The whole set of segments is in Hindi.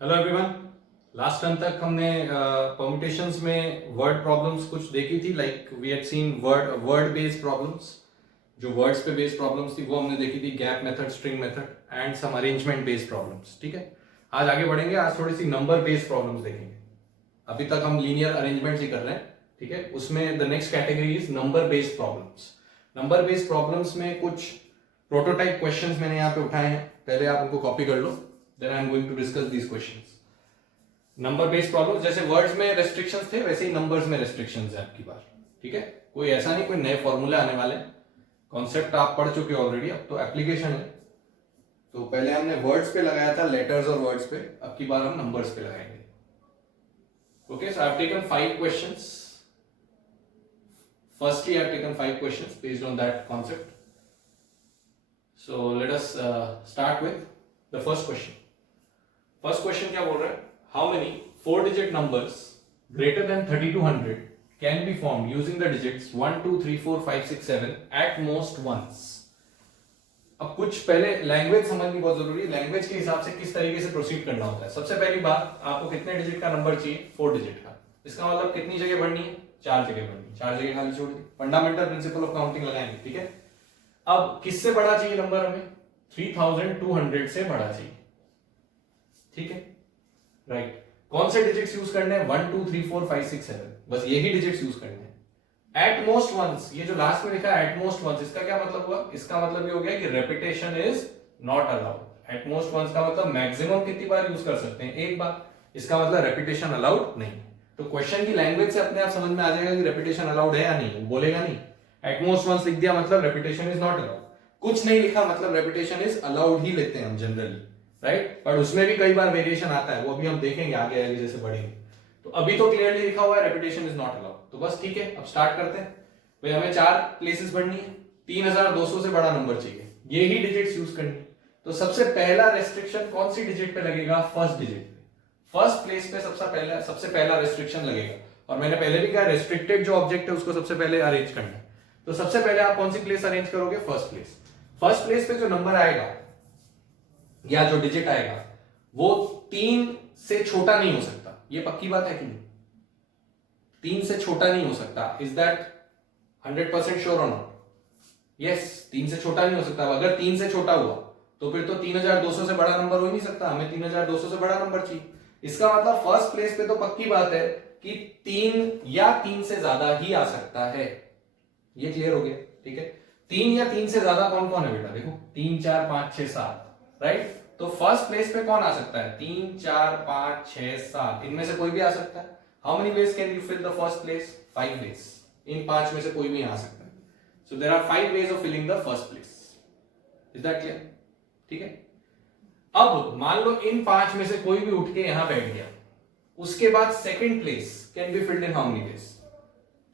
Hello everyone. लास्ट टाइम तक हमने परम्यूटेशंस में वर्ड प्रॉब्लम्स कुछ देखी थी, like we had seen word based problems. जो वर्ड्स पे बेस्ड प्रॉब्लम्स थी वो हमने देखी थी, gap method, string method and some arrangement based problems. ठीक है, आज आगे बढ़ेंगे। आज थोड़ी सी नंबर बेस्ड प्रॉब्लम्स देखेंगे। अभी तक हम लीनियर अरेंजमेंट्स ही कर रहे हैं। ठीक है, उसमें the next category is number based problems. Number based problems में कुछ प्रोटोटाइप क्वेश्चंस मैंने यहाँ पे उठाए हैं, पहले आप उनको कॉपी कर लो, then I am going to discuss these questions. Number based problem, जैसे वर्ड्स में रेस्ट्रिक्शंस थे वैसे ही नंबर्स में रेस्ट्रिक्शंस है आपकी बार। ठीक है, कोई ऐसा नहीं कोई नए फॉर्मूले आने वाले, कॉन्सेप्ट आप पढ़ चुके हो ऑलरेडी, अब तो एप्लीकेशन है। तो पहले हमने वर्ड्स पे लगाया था, लेटर्स और वर्ड्स पे, अब की बार हम नंबर्स पे लगाएंगे। Okay, so I have taken 5 questions. Firstly I have taken 5 questions based on that concept. So let us start with the first question. First question क्या बोल रहा है? How many 4-digit numbers greater than 3200 can be formed using the digits 1, 2, 3, 4, 5, 6, 7 at most once? अब कुछ पहले लैंग्वेज समझनी बहुत जरूरी है। लैंग्वेज के हिसाब से किस तरीके से प्रोसीड करना होता है। सबसे पहली बात, आपको कितने डिजिट का नंबर चाहिए? 4 डिजिट का। इसका मतलब कितनी जगह बढ़नी है? 4 जगह बढ़नी है। 4 जगह खाली छोड़ दी, फंडामेंटल प्रिंसिपल ऑफ काउंटिंग लगाएंगे। ठीक है, अब किससे बड़ा चाहिए नंबर? हमें 3200 से बड़ा चाहिए। ठीक है, राइट। कौन से डिजिट्स यूज करने हैं? 1, 2, 3, 4, 5, 6, 7, बस यही डिजिट्स यूज करने हैं। एट मोस्ट वंस, ये जो लास्ट में लिखा है एट मोस्ट वंस, इसका क्या मतलब हुआ? इसका मतलब ये हो गया कि repetition is not allowed. At most once का मतलब मैक्सिमम कितनी बार यूज कर सकते हैं? एक बार। इसका मतलब रेपिटेशन अलाउड नहीं। तो क्वेश्चन की लैंग्वेज से अपने आप समझ में आ जाएगा कि रेपिटेशन अलाउड है या नहीं, वो बोलेगा नहीं। एट मोस्ट वंस लिख दिया मतलब रेपिटेशन इज नॉट अलाउड। कुछ नहीं लिखा मतलब रेपिटेशन इज अलाउड ही लेते हैं हम जनरली, राइट। पर उसमें भी कई बार वेरिएशन आता है, वो अभी हम देखेंगे आगे आगे जैसे बढ़ेंगे। तो अभी तो क्लियरली लिखा हुआ है रेपिटेशन इज नॉट अलाउड, तो बस ठीक है। अब स्टार्ट करते हैं भाई। हमें 4 प्लेसेस बढ़नी है, 3200 से बड़ा नंबर चाहिए, यही डिजिट्स यूज करनी है। तो सबसे पहला रेस्ट्रिक्शन कौन सी डिजिट पे लगेगा? फर्स्ट डिजिट पे, फर्स्ट प्लेस पे सबसे पहला रेस्ट्रिक्शन लगेगा। और मैंने पहले भी कहा रेस्ट्रिक्टेड जो ऑब्जेक्ट है उसको सबसे पहले अरेंज करना है। तो सबसे पहले आप कौन सी प्लेस अरेंज करोगे? First place. फर्स्ट प्लेस पे जो नंबर आएगा या जो डिजिट आएगा वो 3 से छोटा नहीं हो सकता। ये पक्की बात है कि नहीं? 3 से छोटा नहीं हो सकता। इज दैट 100% श्योर और नॉट? यस, 3 से छोटा नहीं हो सकता। अगर 3 से छोटा हुआ तो फिर तो 3200 से बड़ा नंबर हो ही नहीं सकता। हमें 3200 से बड़ा नंबर चाहिए। इसका मतलब फर्स्ट प्लेस पे तो पक्की बात है कि 3 या 3 से ज्यादा ही आ सकता है। ये क्लियर हो गया? ठीक है, 3 या 3 से ज्यादा कौन कौन है बेटा? देखो 3, 4, 5, 6, 7, राइट। तो फर्स्ट प्लेस पे कौन आ सकता है? 3, 4, 5, 6, 7, इनमें से कोई भी आ सकता है। How many ways can you fill the first place? 5 ways. इन 5 में से कोई भी आ सकता है। So there are 5 ways of filling the first place. Is that clear? ठीक है, अब मान लो इन 5 में से कोई भी उठ के यहां बैठ गया, उसके बाद second place can be filled in how many veg?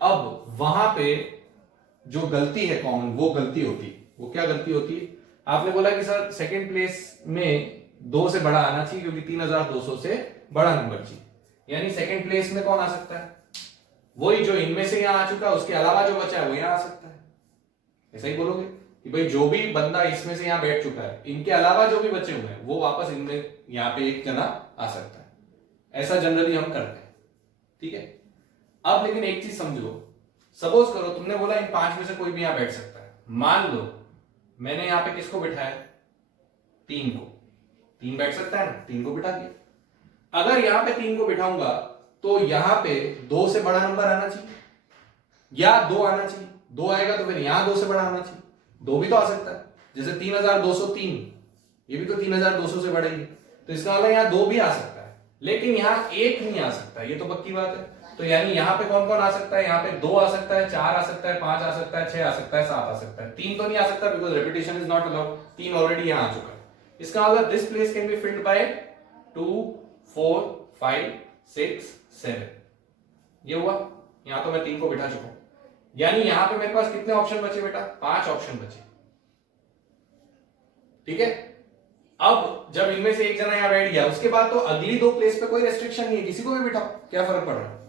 अब वहां पे जो गलती है कॉमन, वो गलती होती है। वो क्या गलती होती है? आपने बोला कि सर सेकंड प्लेस में 2 से बड़ा आना चाहिए क्योंकि 3200 से बड़ा नंबर चाहिए। यानी सेकंड प्लेस में कौन आ सकता है? वही जो इनमें से यहां आ चुका है, उसके अलावा जो बचा है वो यहां आ सकता है। ऐसा ही बोलोगे कि भाई जो भी बंदा इसमें से यहां बैठ चुका है, इनके अलावा जो भी बचे हुए हैं वो वापस इनमें यहां पे एक जना आ सकता है। ऐसा जनरली हम करते हैं। ठीक है, अब लेकिन एक चीज समझो, सपोज करो तुमने बोला इन 5 में से कोई भी यहां बैठ सकता है। मान लो मैंने यहां पे किसको बिठाया? 3 को। 3 बैठ सकता है ना, 3 को बिठा दिया। अगर यहां पे 3 को बिठाऊंगा तो यहां पे 2 से बड़ा नंबर आना चाहिए या 2 आना चाहिए। 2 आएगा तो फिर यहां 2 से बड़ा आना चाहिए। 2 भी तो आ सकता है, जैसे 3203, ये भी तो 3200 से बड़ा ही है। तो इसका मतलब यहां 2 भी आ सकता है, लेकिन यहां 1 नहीं आ सकता। ये तो पक्की बात है। तो यानी यहां पे कौन कौन आ सकता है? यहां पे 2 आ सकता है, 4 आ सकता है, 5 आ सकता है, 6 आ सकता है, 7 आ सकता है। 3 तो नहीं आ सकता because repetition is not allowed. 3 already यहां आ चुका है। इसका मतलब this place can be filled by 2, 4, 5, 6, 7। ये हुआ। यहां तो मैं 3 को बिठा चुका हूं, यानी यहां पे मेरे पास कितने ऑप्शन बचे बेटा? 5 ऑप्शन बचे। ठीक है, अब जब इनमें से एक जना यहां बैठ गया, उसके बाद तो अगली 2 प्लेस पे कोई रेस्ट्रिक्शन नहीं है, किसी को भी बिठाओ, क्या फर्क पड़ रहा है?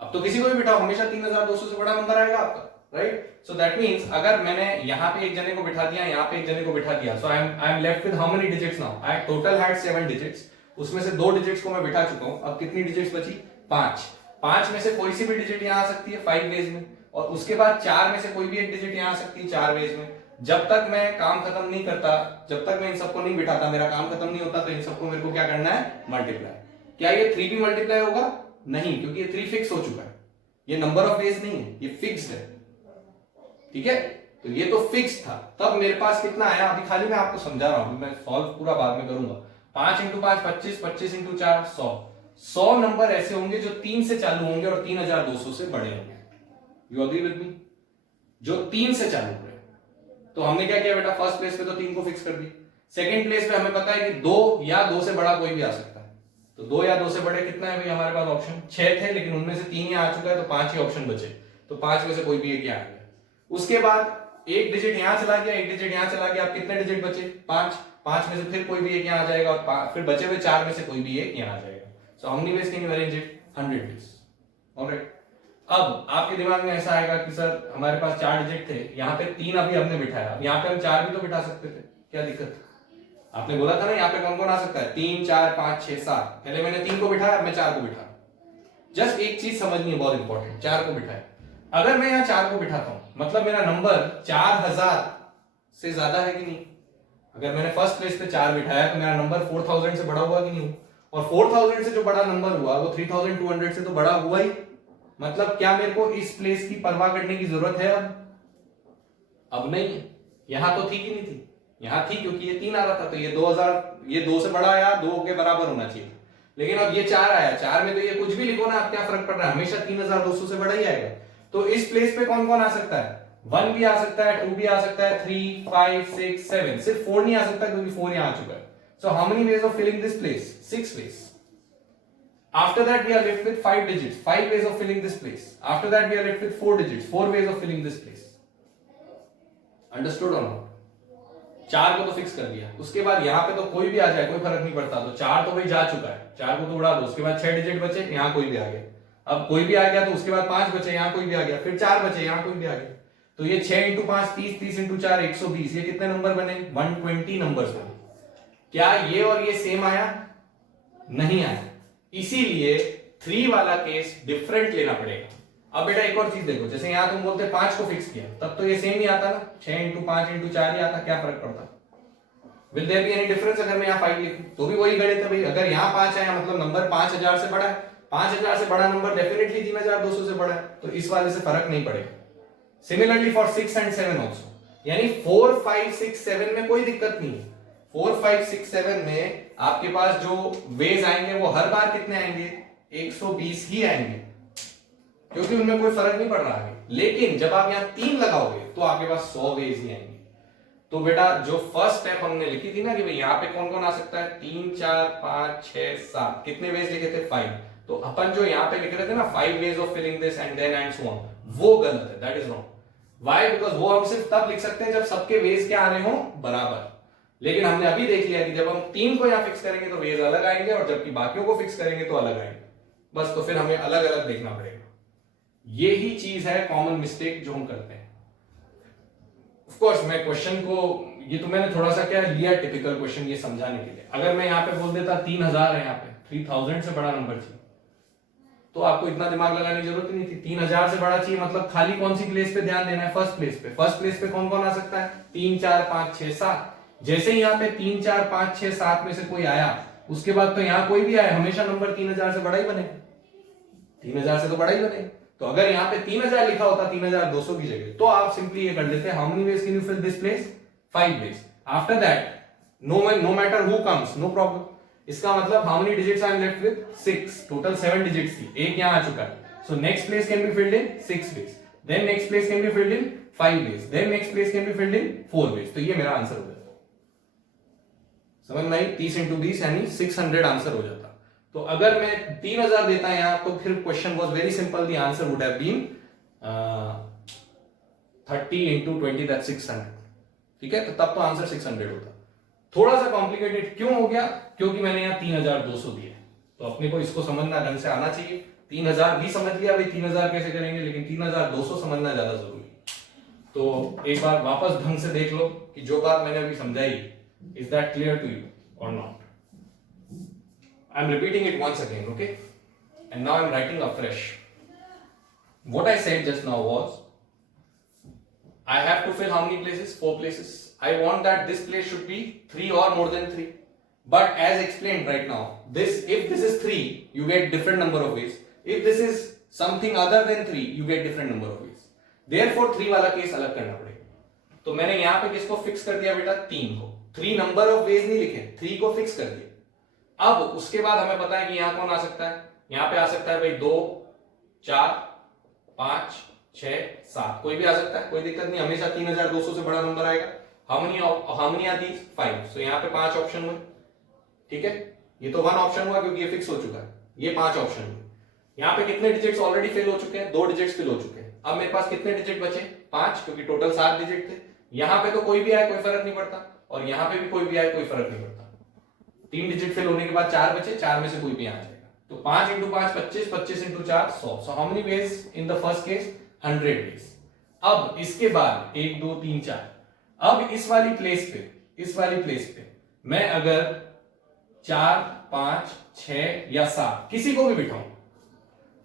अब तो किसी को भी बिठाओ, हमेशा 3200 से बड़ा नंबर आएगा आपका, राइट। सो दैट मींस अगर मैंने यहां पे एक जने को बिठा दिया, यहां पे एक जने को बिठा दिया, so I am left with how many digits now? I total had 7 digits. उसमें से 2 डिजिट्स को मैं बिठा चुका हूं। अब कितनी डिजिट्स बची? 5। 5 में से कोई सी भी डिजिट यहां आ सकती है 5 वेज में, और उसके बाद 4 में से कोई भी एक डिजिट यहां आ सकती है 4 वेज में। जब तक मैं काम खत्म नहीं करता, जब तक मैं इन सबको नहीं बिठाता, मेरा काम खत्म नहीं होता, तो इन सबको मेरे को क्या करना है? मल्टीप्लाई। क्या ये 3 भी मल्टीप्लाई होगा? नहीं, क्योंकि ये 3 फिक्स हो चुका है। ये नंबर ऑफ वेज नहीं है, ये फिक्स्ड है। ठीक है, तो ये तो फिक्स था। तब मेरे पास कितना आया? अभी खाली मैं आपको समझा रहा हूं, मैं सॉल्व पूरा बाद में करूंगा। 5 इंटू 5 25, 25 इंटू 4 100। 100 नंबर ऐसे होंगे जो 3 से चालू होंगे और 3200 से बड़े होंगे। You agree with me? जो 3 से चालू हुए। तो हमने क्या किया बेटा? फर्स्ट प्लेस पे तो 3 को फिक्स कर दिया। सेकंड प्लेस पे हमें पता है कि 2 या 2 से बड़ा कोई भी आ सकता है। तो 2 या 2 से बड़े कितना है भाई हमारे पास? ऑप्शन 6 थे, लेकिन उनमें से 3 यहाँ आ चुका है, तो 5 ही ऑप्शन बचे। तो 5 में से कोई भी एक यहाँ आ गया। उसके बाद एक डिजिट यहां चला गया, एक डिजिट यहां चला गया। अब कितने डिजिट बचे? 5। 5 में से फिर कोई भी एक यहां आ जाएगा, और फिर बचे हुए 4 में से कोई भी एक यहां आ जाएगा। So how many ways can you arrange it? 100 ways. Alright. अब आपके दिमाग में ऐसा आएगा कि सर हमारे पास 4 डिजिट थे, यहाँ पे 3 अभी हमने बिठाया, यहाँ पे हम 4 भी तो बिठा सकते थे, क्या दिक्कत? आपने बोला था ना यहाँ पे कौन कौन आ सकता है? 3 4 5 6 7। पहले मैंने 3 को बिठाया, अब मैं 4 को बिठा। जस्ट एक चीज समझनी है बहुत इंपॉर्टेंट, 4 को बिठाया। अगर मैं यहाँ 4 को बिठाता हूं, मतलब मेरा नंबर 4000 से ज्यादा है कि नहीं? अगर मैंने फर्स्ट प्लेस पे 4 बिठाया तो मेरा नंबर 4000 से बड़ा हुआ कि नहीं? और 4000 से जो बड़ा नंबर हुआ वो 3200 से तो बड़ा हुआ ही। मतलब क्या मेरे को इस प्लेस की परवाह करने की जरूरत है अब नहीं है। यहां तो थी कि नहीं थी? यहां थी, क्योंकि ये 3 आ रहा था, तो ये 2000, ये 2 से बड़ा आया, 2 के बराबर होना चाहिए। लेकिन अब ये 4 आया, 4 में तो ये कुछ भी लिखो ना, आप क्या फर्क पड़ रहा है? हमेशा 3200 से बड़ा ही आएगा। तो इस प्लेस पे कौन कौन आ सकता है? 1 भी आ सकता है, 2 भी आ सकता है, 3 5 6 7। सिर्फ 4 नहीं आ सकता, क्योंकि 4 यहां आ चुका है। So how many ways of filling this place? 6 ways. After that we are left with 5 digits, 5 ways of filling this place. After that we are left with 4 digits, 4 ways of filling this place. Understood or not? 4 को तो फिक्स कर दिया। उसके बाद यहाँ पे तो कोई भी आ जाए, कोई फर्क नहीं पड़ता। तो 4 तो भाई जा चुका है, 4 को तो उड़ा दो। उसके बाद 6 डिजिट बचे, यहाँ कोई भी आ गया। अब कोई भी आ गया तो उसके बाद 5 बचे, यहाँ कोई भी आ गया। फिर 4 बचे, यहाँ कोई भी आ गया। तो ये 6 इंटू 5 30, 30 इंटू 4 120। ये कितने नंबर बने? 120 नंबर्स बने। क्या ये और ये सेम आया? नहीं आया। इसीलिए 3 वाला केस डिफरेंट लेना पड़ेगा। अब बेटा एक और चीज देखो, जैसे यहां तुम बोलते 5 को फिक्स किया, तब तो ये सेम ही आता ना, 6 इंटू 5 इंटू 4 ही आता, क्या फर्क पड़ता? Will there be any difference अगर मैं यहाँ 5 लिखूं? तो भी वही गणित है भाई। अगर यहाँ 5 आया मतलब नंबर 5000 से बड़ा है, 5000 से बड़ा नंबर डेफिनेटली 3200 से बड़ा है, तो इस वाले से फर्क नहीं पड़ेगा। सिमिलरली फॉर 6 एंड 7 ऑल्सो, यानी 4 5 6 7 में कोई दिक्कत नहीं है। 4 5 6 7 में आपके पास जो वेज आएंगे वो हर बार कितने आएंगे? 120 ही आएंगे, क्योंकि उनमें कोई फर्क नहीं पड़ रहा है। लेकिन जब आप यहाँ 3 लगाओगे तो आपके पास 100 वेज ही आएंगे। तो बेटा जो फर्स्ट स्टेप हमने लिखी थी ना कि भाई यहाँ पे कौन कौन आ सकता है? 3 4 5 6 7। कितने वेज लिखे थे? 5। तो अपन जो यहाँ पे लिख रहे थे ना 5 ways of filling this and then and so on, वो गलत है, that is wrong. Why? Because वो हम सिर्फ तब लिख सकते हैं जब सबके वेज क्या आ रहे हो? बराबर। लेकिन हमने अभी देख लिया कि जब हम 3 को यहां फिक्स करेंगे तो वेज अलग आएंगे, और जबकि बाकियों को फिक्स करेंगे तो अलग आएंगे। बस, तो फिर हमें अलग अलग देखना पड़ेगा। ये ही चीज है कॉमन मिस्टेक जो हम करते हैं। ऑफ कोर्स मैं क्वेश्चन को, ये तो मैंने थोड़ा सा क्या लिया टिपिकल क्वेश्चन ये समझाने के लिए। अगर मैं यहाँ पे बोल देता 3000 है, यहाँ पे 3000 से बड़ा नंबर चाहिए, तो आपको इतना दिमाग लगाने की जरूरत ही नहीं थी। 3000 से बड़ा चाहिए मतलब खाली कौन सी प्लेस पे ध्यान देना है? फर्स्ट प्लेस पे। फर्स्ट प्लेस पे कौन कौन आ सकता है? 3 4 5 6 7। जैसे ही यहाँ पे 3 4 5 6 7 में से कोई आया, उसके बाद तो यहाँ कोई भी आया, हमेशा नंबर 3000 से बड़ा ही बने, 3000 से तो बड़ा ही बने। तो अगर यहाँ पे 3000 लिखा होता 3200 की जगह, तो आप सिंपली ये कर लेते, how many ways can you fill this place? 5 ways. After that no matter who comes, no problem. इसका मतलब how many digits I am left with? 6। Total 7 digits थी, एक यहाँ आ चुका है। So next place can be filled in 6 ways, then next place can be filled in 5 ways, then next place can be filled in 4 ways. तो ये मेरा आंसर हो जाता। समझ में आई? 30 इंटू 20 यानी 600 आंसर हो जाता। तो अगर मैं 3000 देता यहां, तो फिर question was very simple, the answer would have been 30 into 20 that 600। ठीक है, तो तब तो आंसर 600 होता। थोड़ा सा कॉम्प्लिकेटेड क्यों हो गया? क्योंकि मैंने यहाँ 3200 दिए। तो अपने को इसको समझना ढंग से आना चाहिए। 3000 भी समझ लिया भाई 3000 कैसे करेंगे, लेकिन 3200 समझना ज्यादा जरूरी है। तो एक बार वापस ढंग से देख लो कि जो बात मैंने अभी समझाई, is that clear to you और not? I'm repeating it once again, okay? And now I'm writing afresh. What I said just now was, I have to fill how many places? 4 places. I want that this place should be 3 or more than 3. But as explained right now, if this is 3, you get different number of ways. If this is something other than 3, you get different number of ways. Therefore 3 वाला केस अलग करना पड़ेगा. तो मैंने यहाँ पे किसको फिक्स कर दिया बेटा? 3 को. 3 नंबर ऑफ वेज नहीं लिखे, 3 को फिक्स कर दिया. अब उसके बाद हमें पता है कि यहाँ कौन आ सकता है. यहाँ पे आ सकता है भाई 2, 4, 5, 6, 7, कोई भी आ सकता है, कोई दिक्कत नहीं. हमेशा 3200 से बड़ा नंबर आएगा. How many are these? 5. So यहाँ पे 5 ऑप्शन हुए. ठीक है, ये तो 1 ऑप्शन हुआ क्योंकि ये फिक्स हो चुका है. ये 5 ऑप्शन हुए. यहाँ पे कितने डिजिट्स ऑलरेडी फिल हो चुके हैं? 2 डिजिट्स फिल हो चुके हैं. अब मेरे पास कितने डिजिट बचे? 5, क्योंकि टोटल 7 डिजिट थे. यहाँ पे तो कोई भी आए कोई फर्क नहीं पड़ता, और यहाँ पे भी कोई भी आए कोई फर्क नहीं पड़ता. 3 डिजिट फिल होने के बाद 4 बचे, 4 में से कोई भी आ जाएगा. तो 5 × 5 25, 25 × 4 100. So how many ways in the first case? 100 ways. अब इसके बाद 1 2 3 4. अब इस वाली प्लेस पे मैं अगर 4 5 6 या 7 किसी को भी बिठाऊं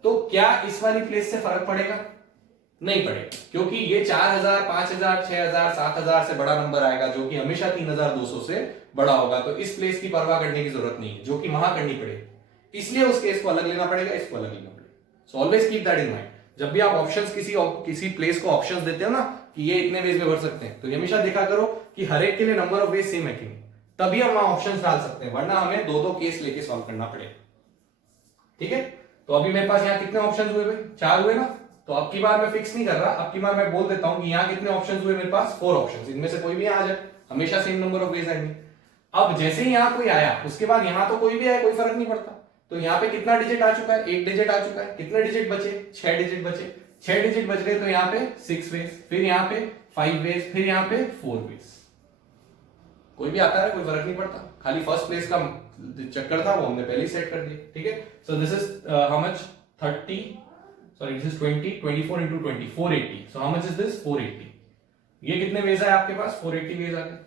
तो क्या इस वाली प्लेस से फर्क पड़ेगा? नहीं पड़ेगा, क्योंकि ये 4000 5000 6000 7000 से बड़ा नंबर आएगा, जो कि हमेशा 3200 से बड़ा होगा. तो इस प्लेस की परवाह करने की जरूरत नहीं है, जो कि वहां करनी पड़ेगी. इसलिए उस केस को अलग लेना पड़ेगा, इसको अलग लेना पड़ेगा. So always keep that in mind. जब भी आप ऑप्शंस किसी प्लेस को ऑप्शंस देते हो ना कि ये इतने वेज में भर सकते हैं, तो हमेशा देखा करो कि हर एक के लिए नंबर ऑफ वेज सेम है कि नहीं, तभी हम वहां ऑप्शंस डाल सकते हैं. वरना हमें 2-2 केस लेके सॉल्व करना पड़ेगा. ठीक है, तो अभी मेरे पास यहाँ कितने ऑप्शंस हुए भाई? 4 हुए ना. तो अब की बार मैं फिक्स नहीं कर रहा, अब की बार मैं बोल देता हूं कि यहाँ कितने ऑप्शंस हुए मेरे पास? 4 ऑप्शंस. इनमें से कोई भी आ जाए, हमेशा सेम नंबर ऑफ वेज आएंगे. अब जैसे ही यहाँ कोई आया, उसके बाद यहाँ तो कोई भी आए कोई फर्क नहीं पड़ता. तो यहाँ पे कितना डिजिट आ चुका है? 1 डिजिट आ चुका है. कितने डिजिट बचे? 6 डिजिट बचे. 6 डिजिट बच गए, तो यहाँ पे 6 वेज, फिर यहाँ पे 5 वेज, फिर यहाँ पे 4 वेज. कोई भी आता है कोई फर्क नहीं पड़ता. खाली फर्स्ट प्लेस का चक्कर था, वो हमने पहले ही सेट कर दिया. ठीक है, सो this is how much? 20 × 20 480. So how much is this? 480. ये कितने वेज है आपके पास? 480 वेज आ गए.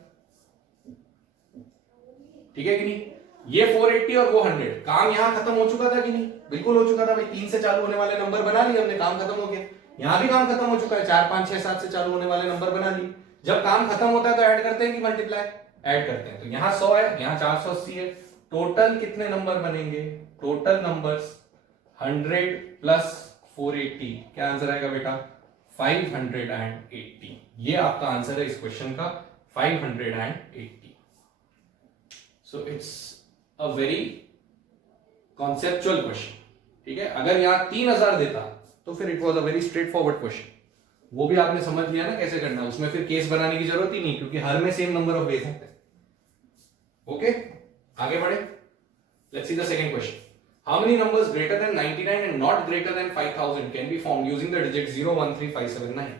ठीक है कि नहीं? ये 480 और वो 100. काम यहां खत्म हो चुका था कि नहीं? बिल्कुल हो चुका था भाई. 3 से चालू होने वाले नंबर बना लिए हमने, काम खत्म हो गया. यहां भी काम खत्म हो चुका है. 4 5 6 7 से चालू होने वाले नंबर बना लिए. जब काम खत्म होता है तो ऐड करते हैं कि मल्टीप्लाई? ऐड करते हैं. तो यहां 100 है, यहां 480 है. टोटल कितने नंबर बनेंगे? Total numbers 100 plus 480. क्या आंसर आएगा बेटा? 580. ये आपका आंसर है इस क्वेश्चन का, 580. So it's a very conceptual question. ठीक है, अगर यहां 3000 देता तो फिर it was a very straight forward question. वो भी आपने समझ लिया ना कैसे करना है. उसमें फिर केस बनाने की जरूरत ही नहीं, क्योंकि हर में सेम नंबर ऑफ वेज है. ओके, आगे बढ़े. Let's see the second question. How many numbers greater than 99 and not greater than 5000 can be formed using the digit 013579?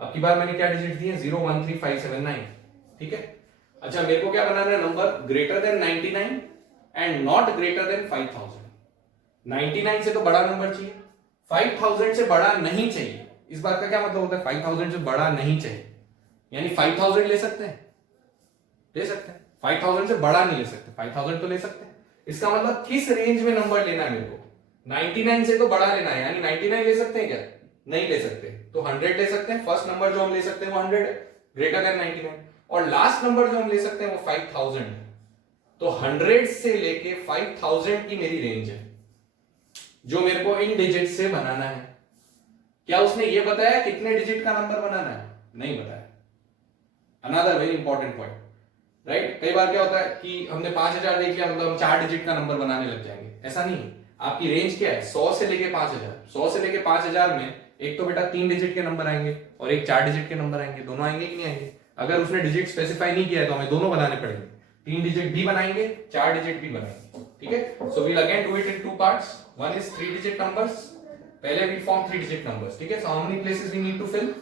अब की बार मैंने क्या डिजिट दिए? 013579. ठीक है, अच्छा मेरे को क्या बनाना है? Number greater than 99 and not greater than 5000. 99 से तो बड़ा नंबर चाहिए, 5000 से बड़ा नहीं चाहिए. इस बात का क्या मतलब होता है? 5000 से बड़ा नहीं चाहिए, यानी 5000 ले सकते हैं, 5000 से बड़ा नहीं ले सकते. 5000 तो ले सकते हैं. इसका मतलब किस रेंज में नंबर लेना है मेरे को? 99 से तो बड़ा लेना है, यानी 99 ले सकते हैं क्या? नहीं ले सकते. तो 100 ले सकते हैं. फर्स्ट नंबर जो हम ले सकते हैं वो 100 है, ग्रेटर देन 99. और लास्ट नंबर जो हम ले सकते हैं वो 5000 है. तो 100 से लेके 5000 की मेरी रेंज है, जो मेरे को इन डिजिट से बनाना है. क्या उसने ये बताया कितने डिजिट का नंबर बनाना है? नहीं बताया. Another very important point, right. कई बार क्या होता है कि हमने 5000 देख लिया, मतलब हम 4 डिजिट का नंबर बनाने लग जाएंगे. ऐसा नहीं. आपकी रेंज क्या है? 100 से लेके 5000. 100 से लेके 5000 में एक तो बेटा 3 डिजिट के नंबर आएंगे और एक 4 डिजिट के नंबर आएंगे. दोनों आएंगे कि नहीं आएंगे? अगर उसने डिजिट स्पेसिफाई नहीं किया है तो हमें दोनों बनाने पड़ेंगे. 3 डिजिट भी बनाएंगे, 4 डिजिट भी बनाएंगे. ठीक है, so we will again do it in 2 parts. One is 3 digit numbers. पहले वी फॉर्म 3 डिजिट नंबर्स. ठीक है, so how many places we need to fill?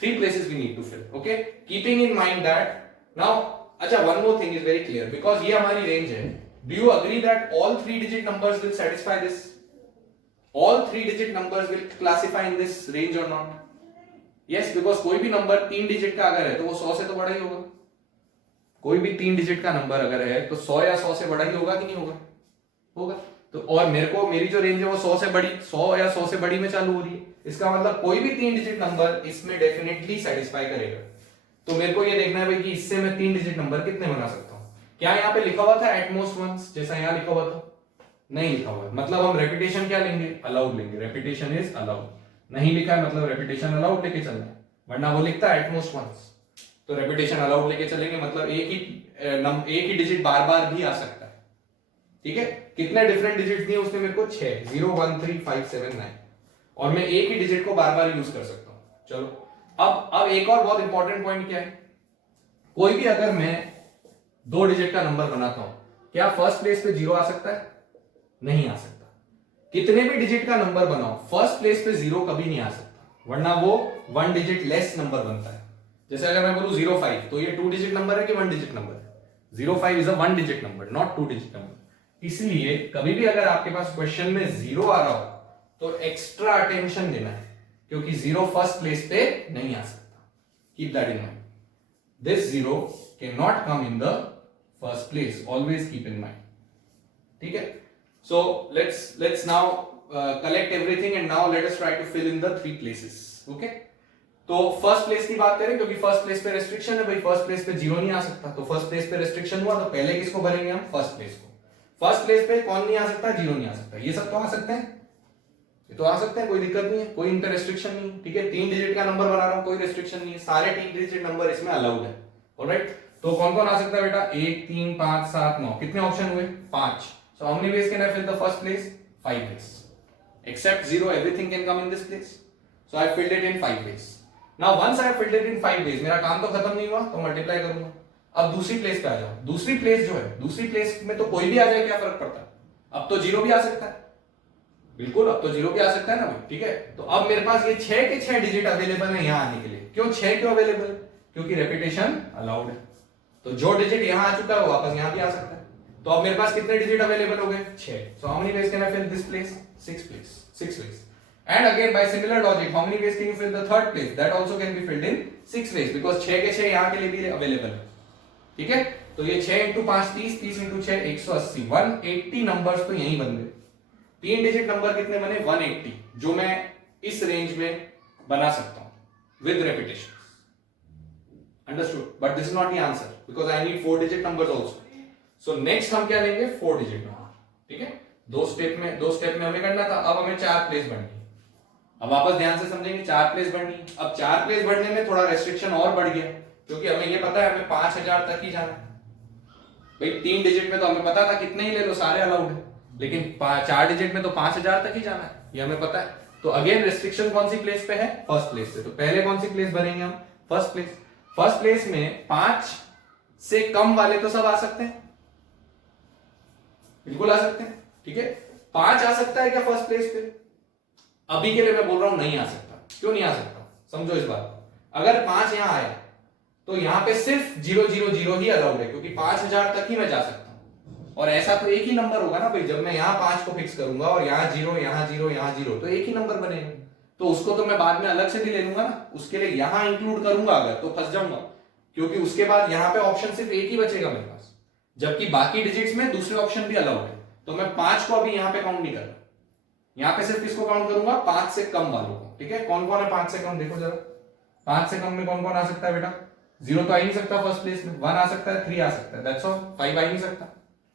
3 places we need to fill. Okay, keeping in mind that now, अच्छा, one more thing is very clear, because ये हमारी रेंज है. Do you agree that all 3 digit numbers will satisfy this? All 3 digit numbers will classify in this range or not? Yes, because कोई भी नंबर 3 डिजिट का अगर है तो वो 100 से तो बड़ा ही होगा. कोई भी 3 डिजिट का नंबर अगर है तो 100 या 100 से बड़ा ही होगा कि नहीं होगा? होगा। तो और मेरे को मेरी जो रेंज है वो 100 से बड़ी, 100 या 100 से बड़ी में चालू हो रही है, इसका मतलब कोई भी 3 डिजिट नंबर इसमें डेफिनेटली सेटिस्फाई करेगा। तो मेरे को ये देखना है भाई कि इससे मैं 3 डिजिट नंबर कितने बना सकता हूँ। क्या यहाँ पे लिखा हुआ था एट मोस्ट वंस, जैसा यहाँ लिखा हुआ था? नहीं लिखा हुआ है, मतलब हम रेपिटेशन क्या लेंगे? अलाउड लेंगे। Repetition is allowed. नहीं लिखा है मतलब रेपिटेशन अलाउड लेके चलना है, वरना वो लिखता है एट मोस्ट वंस। तो रेपिटेशन अलाउड लेके चलेंगे, मतलब एक ही डिजिट बार बार भी आ सकता है। ठीक है, कितने डिफरेंट डिजिट दिए उसने मेरे को? 6, 0 1 3 5 7 9, और मैं एक ही डिजिट को बार बार यूज कर सकता हूं। चलो अब एक और बहुत इंपॉर्टेंट पॉइंट क्या है, कोई भी अगर मैं 2 डिजिट का नंबर बनाता हूं, क्या फर्स्ट प्लेस पे 0 आ सकता है? नहीं आ सकता। कितने भी डिजिट का नंबर बनाओ, फर्स्ट प्लेस पे 0 कभी नहीं आ सकता, वरना वो 1 डिजिट लेस नंबर बनता है। जैसे अगर मैं बोलूं 05, तो ये 2 डिजिट नंबर है कि 1 डिजिट नंबर है? 05 is a 1 digit number, not 2 digit number. इसलिए कभी भी अगर आपके पास क्वेश्चन में 0 आ रहा हो तो एक्स्ट्रा अटेंशन देना है, क्योंकि 0 फर्स्ट प्लेस पे नहीं आ सकता। Keep that in mind, this 0 can not come in the first place, always keep in mind. ठीक है, so let's now collect everything and now let us try to fill in the 3 places. okay, तो फर्स्ट प्लेस की बात करें, क्योंकि फर्स्ट प्लेस पे रेस्ट्रिक्शन है भाई, फर्स्ट प्लेस पे 0 नहीं आ सकता, तो फर्स्ट प्लेस पे रेस्ट्रिक्शन हुआ, तो पहले किसको भरेंगे हम? फर्स्ट प्लेस को। फर्स्ट प्लेस पे कौन नहीं आ सकता? 0 नहीं आ सकता। ये सब तो आ सकते हैं, ये तो आ सकते हैं, कोई दिक्कत नहीं है, कोई इन पे रेस्ट्रिक्शन नहीं है। ठीक है, 3 डिजिट का नंबर बना रहा हूं, कोई रेस्ट्रिक्शन नहीं है, सारे 3 डिजिट नंबर इसमें अलाउड है। ऑलराइट, तो कौन कौन आ सकता है बेटा? 1 3 5 7 9, कितने ऑप्शन हुए? 5। So how many ways can I fill the first place? 5 ways. Except 0, everything can come in this place. So I filled it in 5 ways. Now once I have filled it in 5 ways, मेरा काम तो खत्म नहीं हुआ, तो मल्टीप्लाई करूंगा। अब दूसरी प्लेस पे आ जाओ। दूसरी प्लेस जो है, दूसरी प्लेस में तो कोई भी आ जाए, क्या फर्क पड़ता है? अब तो 0 भी आ सकता है, बिल्कुल, अब तो 0 भी आ सकता है ना भाई। ठीक है, तो अब मेरे पास ये 6 के 6 डिजिट अवेलेबल है यहाँ आने के लिए। क्यों 6 क्यों अवेलेबल है? क्योंकि रेपिटेशन अलाउड है। तो जो डिजिट यहाँ आ चुका है वो वापस यहाँ भी आ सकता है। तो अब मेरे पास कितने डिजिट अवेलेबल हो गए? 6। So how many ways can I fill this place? 6 ways. And again by similar logic, how many ways can you fill the third place? That also can be filled in 6 ways, because 6 के 6 यहाँ के लिए भी अवेलेबल है। ठीक है, तो ये 6 × 5 30, 30 × 6 180, 180 नंबर्स तो यही बन गए। 3 डिजिट नंबर कितने बने? 180, जो मैं इस रेंज में बना सकता हूं with repetition. Understood? But this is not the answer, because I need 4 digit numbers also. So next हम क्या लेंगे? 4 डिजिट नंबर। ठीक है, दो स्टेप में हमें करना था, अब हमें 4 प्लेस बढ़नी। अब वापस ध्यान से समझेंगे, 4 प्लेस बढ़नी। अब 4 प्लेस बढ़ने में थोड़ा रेस्ट्रिक्शन और बढ़ गया, क्योंकि हमें ये पता है हमें 5000 तक ही जाना है भाई। 3 डिजिट में तो हमें पता था कितने ही ले लो, सारे अलाउड है, लेकिन 4 डिजिट में तो 5000 तक ही जाना है, ये हमें पता है। तो अगेन रेस्ट्रिक्शन कौन सी प्लेस पे है? फर्स्ट प्लेस पे। तो पहले कौन सी प्लेस भरेंगे हम? First place. फर्स्ट प्लेस में 5 से कम वाले तो सब आ सकते हैं, बिल्कुल आ सकते हैं। ठीक है, 5 आ सकता है क्या फर्स्ट प्लेस पे? अभी के लिए मैं बोल रहा हूं नहीं आ सकता। क्यों नहीं आ सकता? समझो इस बात को। अगर 5 यहां आया तो यहां पे सिर्फ 0 0 0 ही अलाउड है, क्योंकि 5000 तक ही मैं जा सकता हूं। और ऐसा तो एक ही नंबर होगा ना भाई, जब मैं यहां 5 को फिक्स करूंगा और यहां 0 यहां 0 यहां 0, तो एक ही नंबर बनेगा। तो उसको तो मैं बाद में अलग से भी ले लूंगा ना, उसके लिए यहां इंक्लूड करूंगा अगर, तो फंस जाऊंगा, क्योंकि उसके बाद यहां पे ऑप्शन सिर्फ एक ही बचेगा मेरे पास, जबकि बाकी डिजिट्स में दूसरे ऑप्शन भी अलाउड है। तो मैं 5 को अभी यहां पे काउंट नहीं कर रहा, यहां पे सिर्फ किसको काउंट करूंगा? 5 से कम वालों को। ठीक है, कौन कौन है 5 से कम? देखो जरा, 5 से कम में कौन कौन आ सकता है बेटा? 0 तो आ ही नहीं सकता फर्स्ट प्लेस में, 1 आ सकता है, 3 आ सकता है, दैट्स ऑल। 5 आ ही नहीं सकता,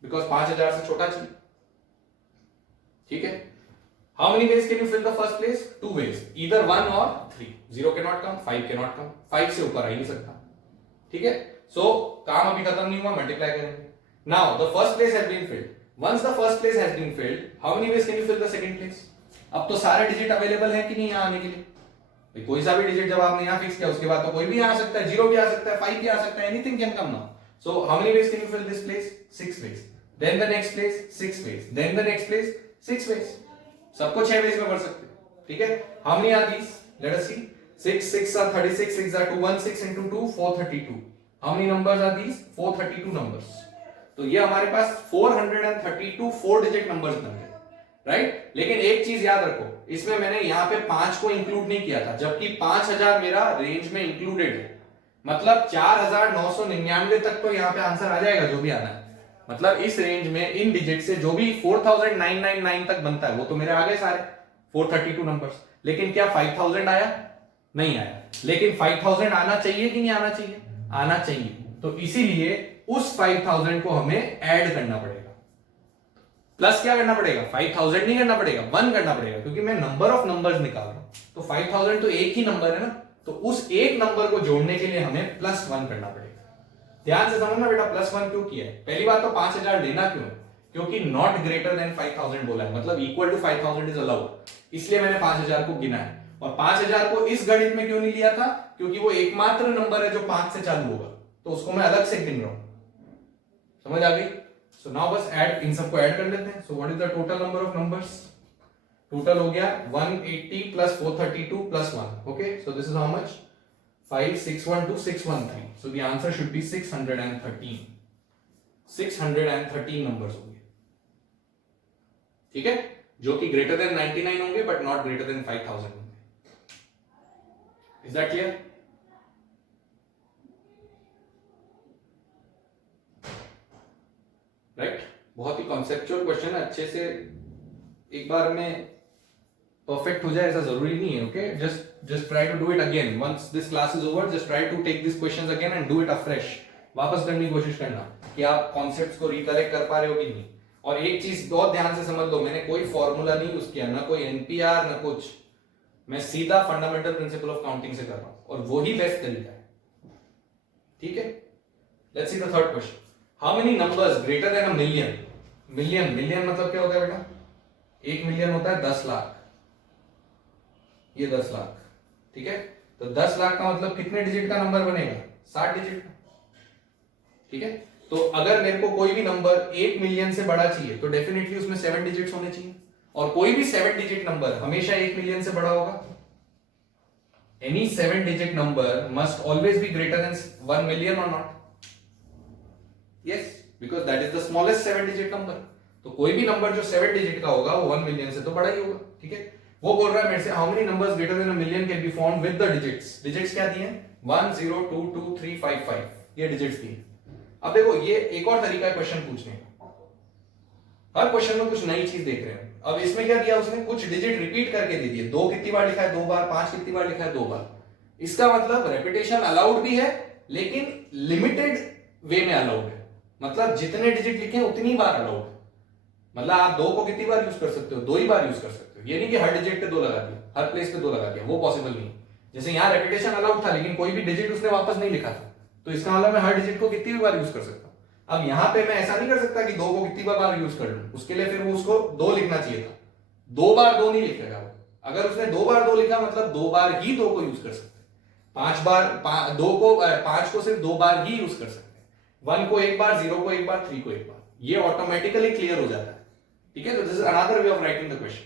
बिकॉज 5000 से छोटा चाहिए। ठीक है, how many ways can you fill the first place? 2 ways, either 1 और 3। 0 can not come, 5 can not come, 5 से ऊपर आ ही नहीं सकता। ठीक है, सो काम अभी खत्म नहीं हुआ, मल्टीप्लाई करेंगे। Now the first place has been filled. Once the first place has been filled, how many ways can you fill the second place? अब तो सारे डिजिट अवेलेबल है कि नहीं यहाँ आने के लिए? कोई सा भी डिजिट जब आपने यहाँ फिक्स किया उसके बाद तो कोई भी आ सकता है, 0 भी आ सकता है, 5 भी आ सकता है, anything can come now. So how many ways can you fill this place? 6 ways. Then the next place 6 ways. Then the next place 6 ways. सबको 6 ways में भर सकते हैं। ठीक है, how many are these? Let us see. 6 6 are 36, 6 are 216 into 2 432. How many numbers are these? 432 numbers. तो ये हमारे पास 432 4 डिजिट नंबर्स बन गए, राइट? लेकिन एक चीज याद रखो, इसमें मैंने यहाँ पे 5 को इंक्लूड नहीं किया था, जबकि 5000 मेरा रेंज में इंक्लूडेड है, मतलब 4999 तक तो यहाँ पे आंसर आ जाएगा जो भी आना है। मतलब इस रेंज में इन डिजिट से जो भी 4999 तक बनता है वो तो मेरे आ गए सारे 432 नंबर्स। लेकिन क्या 5000 आया? नहीं आया। लेकिन 5000 आना चाहिए कि नहीं आना चाहिए? आना चाहिए। तो इसीलिए उस 5000 को हमें ऐड करना पड़ेगा। प्लस क्या करना पड़ेगा? 5000 नहीं करना पड़ेगा, 1 करना पड़ेगा, क्योंकि मैं नंबर ऑफ नंबर्स निकाल रहा हूं। तो 5000 तो एक ही नंबर है ना, तो उस एक नंबर को जोड़ने के लिए हमें +1 करना पड़ेगा। ध्यान से समझना बेटा, +1 क्यों किया है? पहली बात तो 5000 लेना क्यों है? क्योंकि नॉट ग्रेटर देन 5000 बोला है, मतलब इक्वल टू 5000 इज अलाउड, इसलिए मैंने 5000 को गिना है। और 5000 को इस गणित में क्यों नहीं लिया था? क्योंकि वो एकमात्र नंबर है जो 5 से चालू होगा, तो उसको मैं अलग से गिन रहा हूं। समझ आ गई? सो नाउ बस ऐड, इन सबको ऐड कर लेते हैं। So what is the total number of numbers? Total हो गया 180 + 432 + 1। Okay, so this is how much? 5612 613। So the answer should be 613. 613 numbers होंगे, ठीक है, जो कि ग्रेटर देन 99 होंगे बट नॉट ग्रेटर देन 5000 होंगे। Is that clear? राइट? बहुत ही कॉन्सेप्चुअल क्वेश्चन है, अच्छे से एक बार में परफेक्ट हो जाए ऐसा जरूरी नहीं है। Okay, just try to do it again once this class is over. Just try to take these questions again and do it afresh. वापस करने की कोशिश करना कि आप कॉन्सेप्ट्स को रिकलेक्ट कर पा रहे हो कि नहीं। और एक चीज बहुत ध्यान से समझ लो, मैंने कोई फॉर्मूला नहीं यूज किया, ना कोई एनपीआर ना कुछ, मैं सीधा फंडामेंटल प्रिंसिपल ऑफ काउंटिंग से कर रहा हूं और वही बेस्ट तरीका है। ठीक है, let's see the third question. How many numbers greater than a million? Million मतलब क्या होता है बेटा? 1 मिलियन होता है 10 लाख, ये 10 लाख, ठीक है। तो 10 लाख का मतलब कितने डिजिट का नंबर बनेगा? 60 डिजिट का, ठीक है। तो अगर मेरे को कोई भी नंबर 1 मिलियन से बड़ा चाहिए तो डेफिनेटली उसमें 7 डिजिट्स होने चाहिए, और कोई भी 7 डिजिट नंबर हमेशा 1 मिलियन से बड़ा होगा। Any 7 digit number must always be greater than 1 million और not? Yes, because that is the smallest 7 digit number. तो कोई भी नंबर जो 7 डिजिट का होगा वो 1 मिलियन से तो बड़ा ही होगा, ठीक है। वो बोल रहा है मेरे से how many numbers greater than a million can be found with the digits. Digits क्या दिए हैं? 1 0 2 2 3 5 5, ये डिजिट्स दिए। अब देखो ये एक और तरीका है क्वेश्चन पूछने का, हर क्वेश्चन में कुछ नई चीज देख रहे हैं। अब इसमें क्या दिया उसने? कुछ डिजिट रिपीट करके दे दिए। 2 कितनी बार लिखा है? 2 बार। 5 कितनी बार लिखा है? 2 बार। इसका मतलब रेपिटेशन अलाउड भी है, लेकिन लिमिटेड वे में अलाउड है। मतलब जितने डिजिट लिखे उतनी बार अलाउड है। मतलब आप 2 को कितनी बार यूज कर सकते हो? 2 ही बार यूज कर सकते हो। ये नहीं कि हर डिजिट पे 2 लगा दिया, हर प्लेस पे 2 लगा दिया, वो पॉसिबल नहीं। जैसे यहाँ रेपिटेशन अलाउड था लेकिन कोई भी डिजिट उसने वापस नहीं लिखा था, तो इसका मतलब मैं हर डिजिट को कितनी भी बार यूज कर सकता हूं। अब यहाँ पे मैं ऐसा नहीं कर सकता कि 2 को कितनी बार यूज कर लूं, उसके लिए फिर वो उसको 2 लिखना चाहिए था। 2 बार 2 नहीं लिखेगा वो। अगर उसने 2 बार 2 लिखा मतलब 2 बार ही 2 को यूज कर सकते हैं। 5 बार 2 को 5 को सिर्फ 2 बार ही यूज कर सकते हैं। 1 को 1 बार, 0 को 1 बार, 3 को 1 बार, ये ऑटोमेटिकली क्लियर हो जाता है, ठीक है। तो this is another way of writing the question.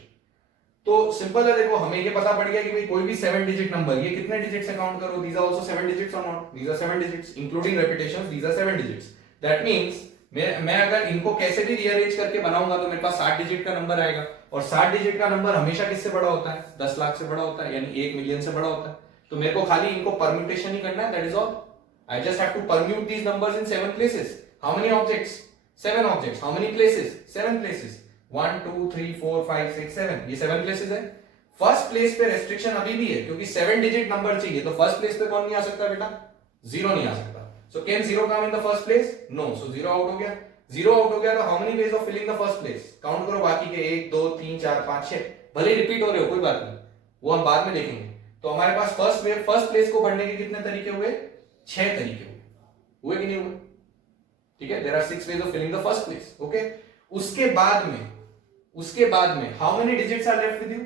तो सिंपल है, देखो हमें ये पता पड़ गया कि भाई कोई भी 7 डिजिट नंबर, ये कितने डिजिट से काउंट करो, these are also 7 digits or not? These are 7 digits including repetitions, these are 7 digits. That means मैं अगर इनको कैसे भी रीअरेंज करके बनाऊंगा तो मेरे पास 60 डिजिट का नंबर आएगा, और 60 डिजिट का नंबर हमेशा किससे बड़ा होता है? 10 लाख से बड़ा होता है, यानी 1 मिलियन से बड़ा होता है। तो मेरे को खाली इनको परम्यूटेशन ही करना है, that is all. I just have to permute these numbers in 7 places. How many objects? 7 objects. How many places? 7 places. 1 2 3 4 5 6 7, ये 7 प्लेसेस है। फर्स्ट प्लेस पे रेस्ट्रिक्शन अभी भी है, क्योंकि 7 डिजिट नंबर चाहिए, तो फर्स्ट प्लेस पे कौन नहीं आ सकता बेटा? 0 नहीं आ सकता। So can 0 come in the first place? No. So 0 out हो गया। 0 आउट हो गया तो how many ways of filling the first place? Count करो बाकी के 1 2 3 4 5 6, भले रिपीट हो रहे हो कोई बात नहीं, वो हम बाद में देखेंगे। तो हमारे पास फर्स्ट प्लेस को भरने के कितने तरीके हुए? 6 तरीके हुए कि नहीं हुए? ठीक है, there are 6 ways of filling the first place. Okay, उसके बाद में how many digits are left with you?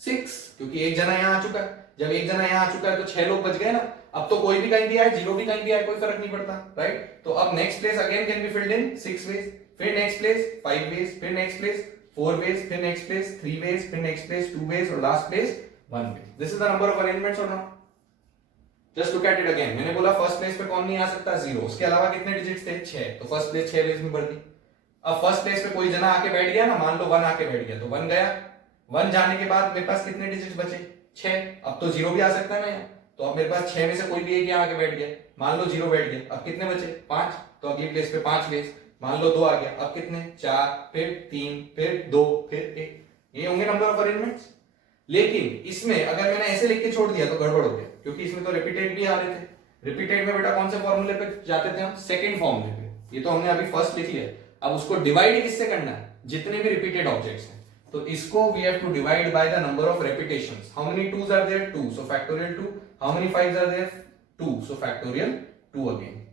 6, क्योंकि एक जना यहां आ चुका है। जब एक जना यहां आ चुका है तो 6 लोग बच गए ना। अब तो कोई भी कहीं भी आए, 0 भी कहीं भी आए, कोई फर्क नहीं पड़ता, राइट। तो अब next place again can be filled in 6 ways, फिर नेक्स्ट प्लेस 5 वेज, फिर नेक्स्ट प्लेस 4 वेज, फिर नेक्स्ट प्लेस 3 वेज, फिर नेक्स्ट प्लेस 2 वेज, और last place 1 ways. This is the number of arrangements और not? Just look at it again. मैंने बोला फर्स्ट प्लेस पे कौन नहीं आ सकता? 0। उसके अलावा कितने डिजिट्स थे? 6। तो फर्स्ट प्लेस 6 वेज में भर दी। अब फर्स्ट प्लेस पे कोई जना आके बैठ गया ना, मान लो 1 आके बैठ गया, तो 1 गया। 1 जाने के बाद मेरे पास कितने डिजिट्स बचे? 6। अब तो 0 भी आ सकता है ना यहाँ, तो अब मेरे पास 6 में से कोई भी एक यहाँ आके बैठ गया, मान लो 0 बैठ गया, अब कितने बचे? 5। तो अगली प्लेस पे 5 प्लेस, मान लो 2 आ गया, अब कितने 4, फिर 3, फिर 2, फिर 1, ये होंगे नंबर ऑफ अरेंजमेंट्स। लेकिन इसमें अगर मैंने ऐसे लिख के छोड़ दिया तो गड़बड़ हो गया, क्योंकि इसमें तो रिपीटेड भी आ रहे थे। रिपीटेड में बेटा कौन से फॉर्मूले पे जाते थे हम, सेकंड फॉर्मूले पे। ये तो हमने अभी फर्स्ट लिख लिया, अब उसको डिवाइड किससे करना है, जितने भी रिपीटेड ऑब्जेक्ट्स हैं, तो इसको we have to divide by the number of repetitions. How many 2s are there, 2, so factorial 2। How many 5s are there, 2, so factorial 2 again.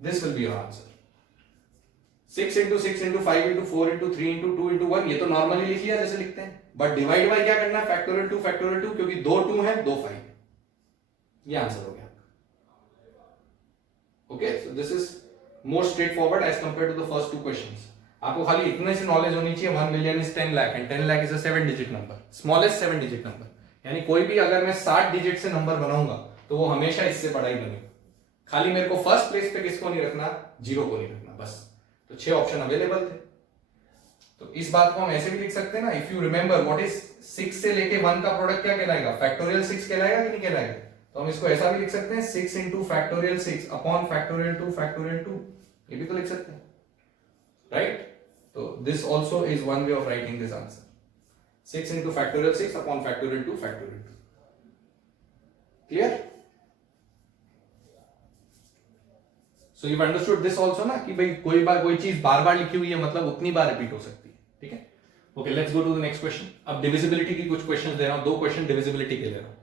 This will be your answer. 6 into 6 into 5 into 4 into 3 into 2 into 1, ये तो नॉर्मली लिख लिया जैसे लिखते हैं, बट डिवाइड बाय क्या करना है, फैक्टोरियल 2, क्योंकि 2 2 है 2 5, ये आंसर हो गया। Okay, so this is more straightforward as compare to the first 2 questions. आपको खाली इतने से नॉलेज होनी चाहिए 1 million is 10 lakh and 10 lakh is a 7 digit number, smallest 7 digit number। यानी कोई भी अगर मैं 60 डिजिट से नंबर बनाऊंगा तो वो हमेशा इससे बड़ा ही बनेगा। खाली मेरे को फर्स्ट प्लेस पे किसको नहीं रखना, 0 को नहीं रखना, बस। तो 6 ऑप्शन अवेलेबल थे। तो इस बात को हम ऐसे भी लिख सकते हैं ना, if you remember what is 6 से लेके 1 का प्रोडक्ट क्या कहलाएगा, फैक्टोरियल 6 कहलाएगा कि नहीं कहलाएगा। तो हम इसको ऐसा भी लिख सकते हैं 6 into factorial 6 upon factorial 2 factorial 2, ये भी तो लिख सकते हैं, राइट। तो this also is one way of writing this answer, 6 into factorial 6 upon factorial 2 factorial 2। clear? So you've understood this also ना, कि भाई कोई चीज बार बार लिखी हुई है मतलब उतनी बार रिपीट हो सकती है, ठीक है। Okay, let's go to the next question. अब डिविजिबिलिटी की कुछ क्वेश्चंस दे रहा हूं, 2 क्वेश्चन डिविजिबिलिटी के ले रहा हूं।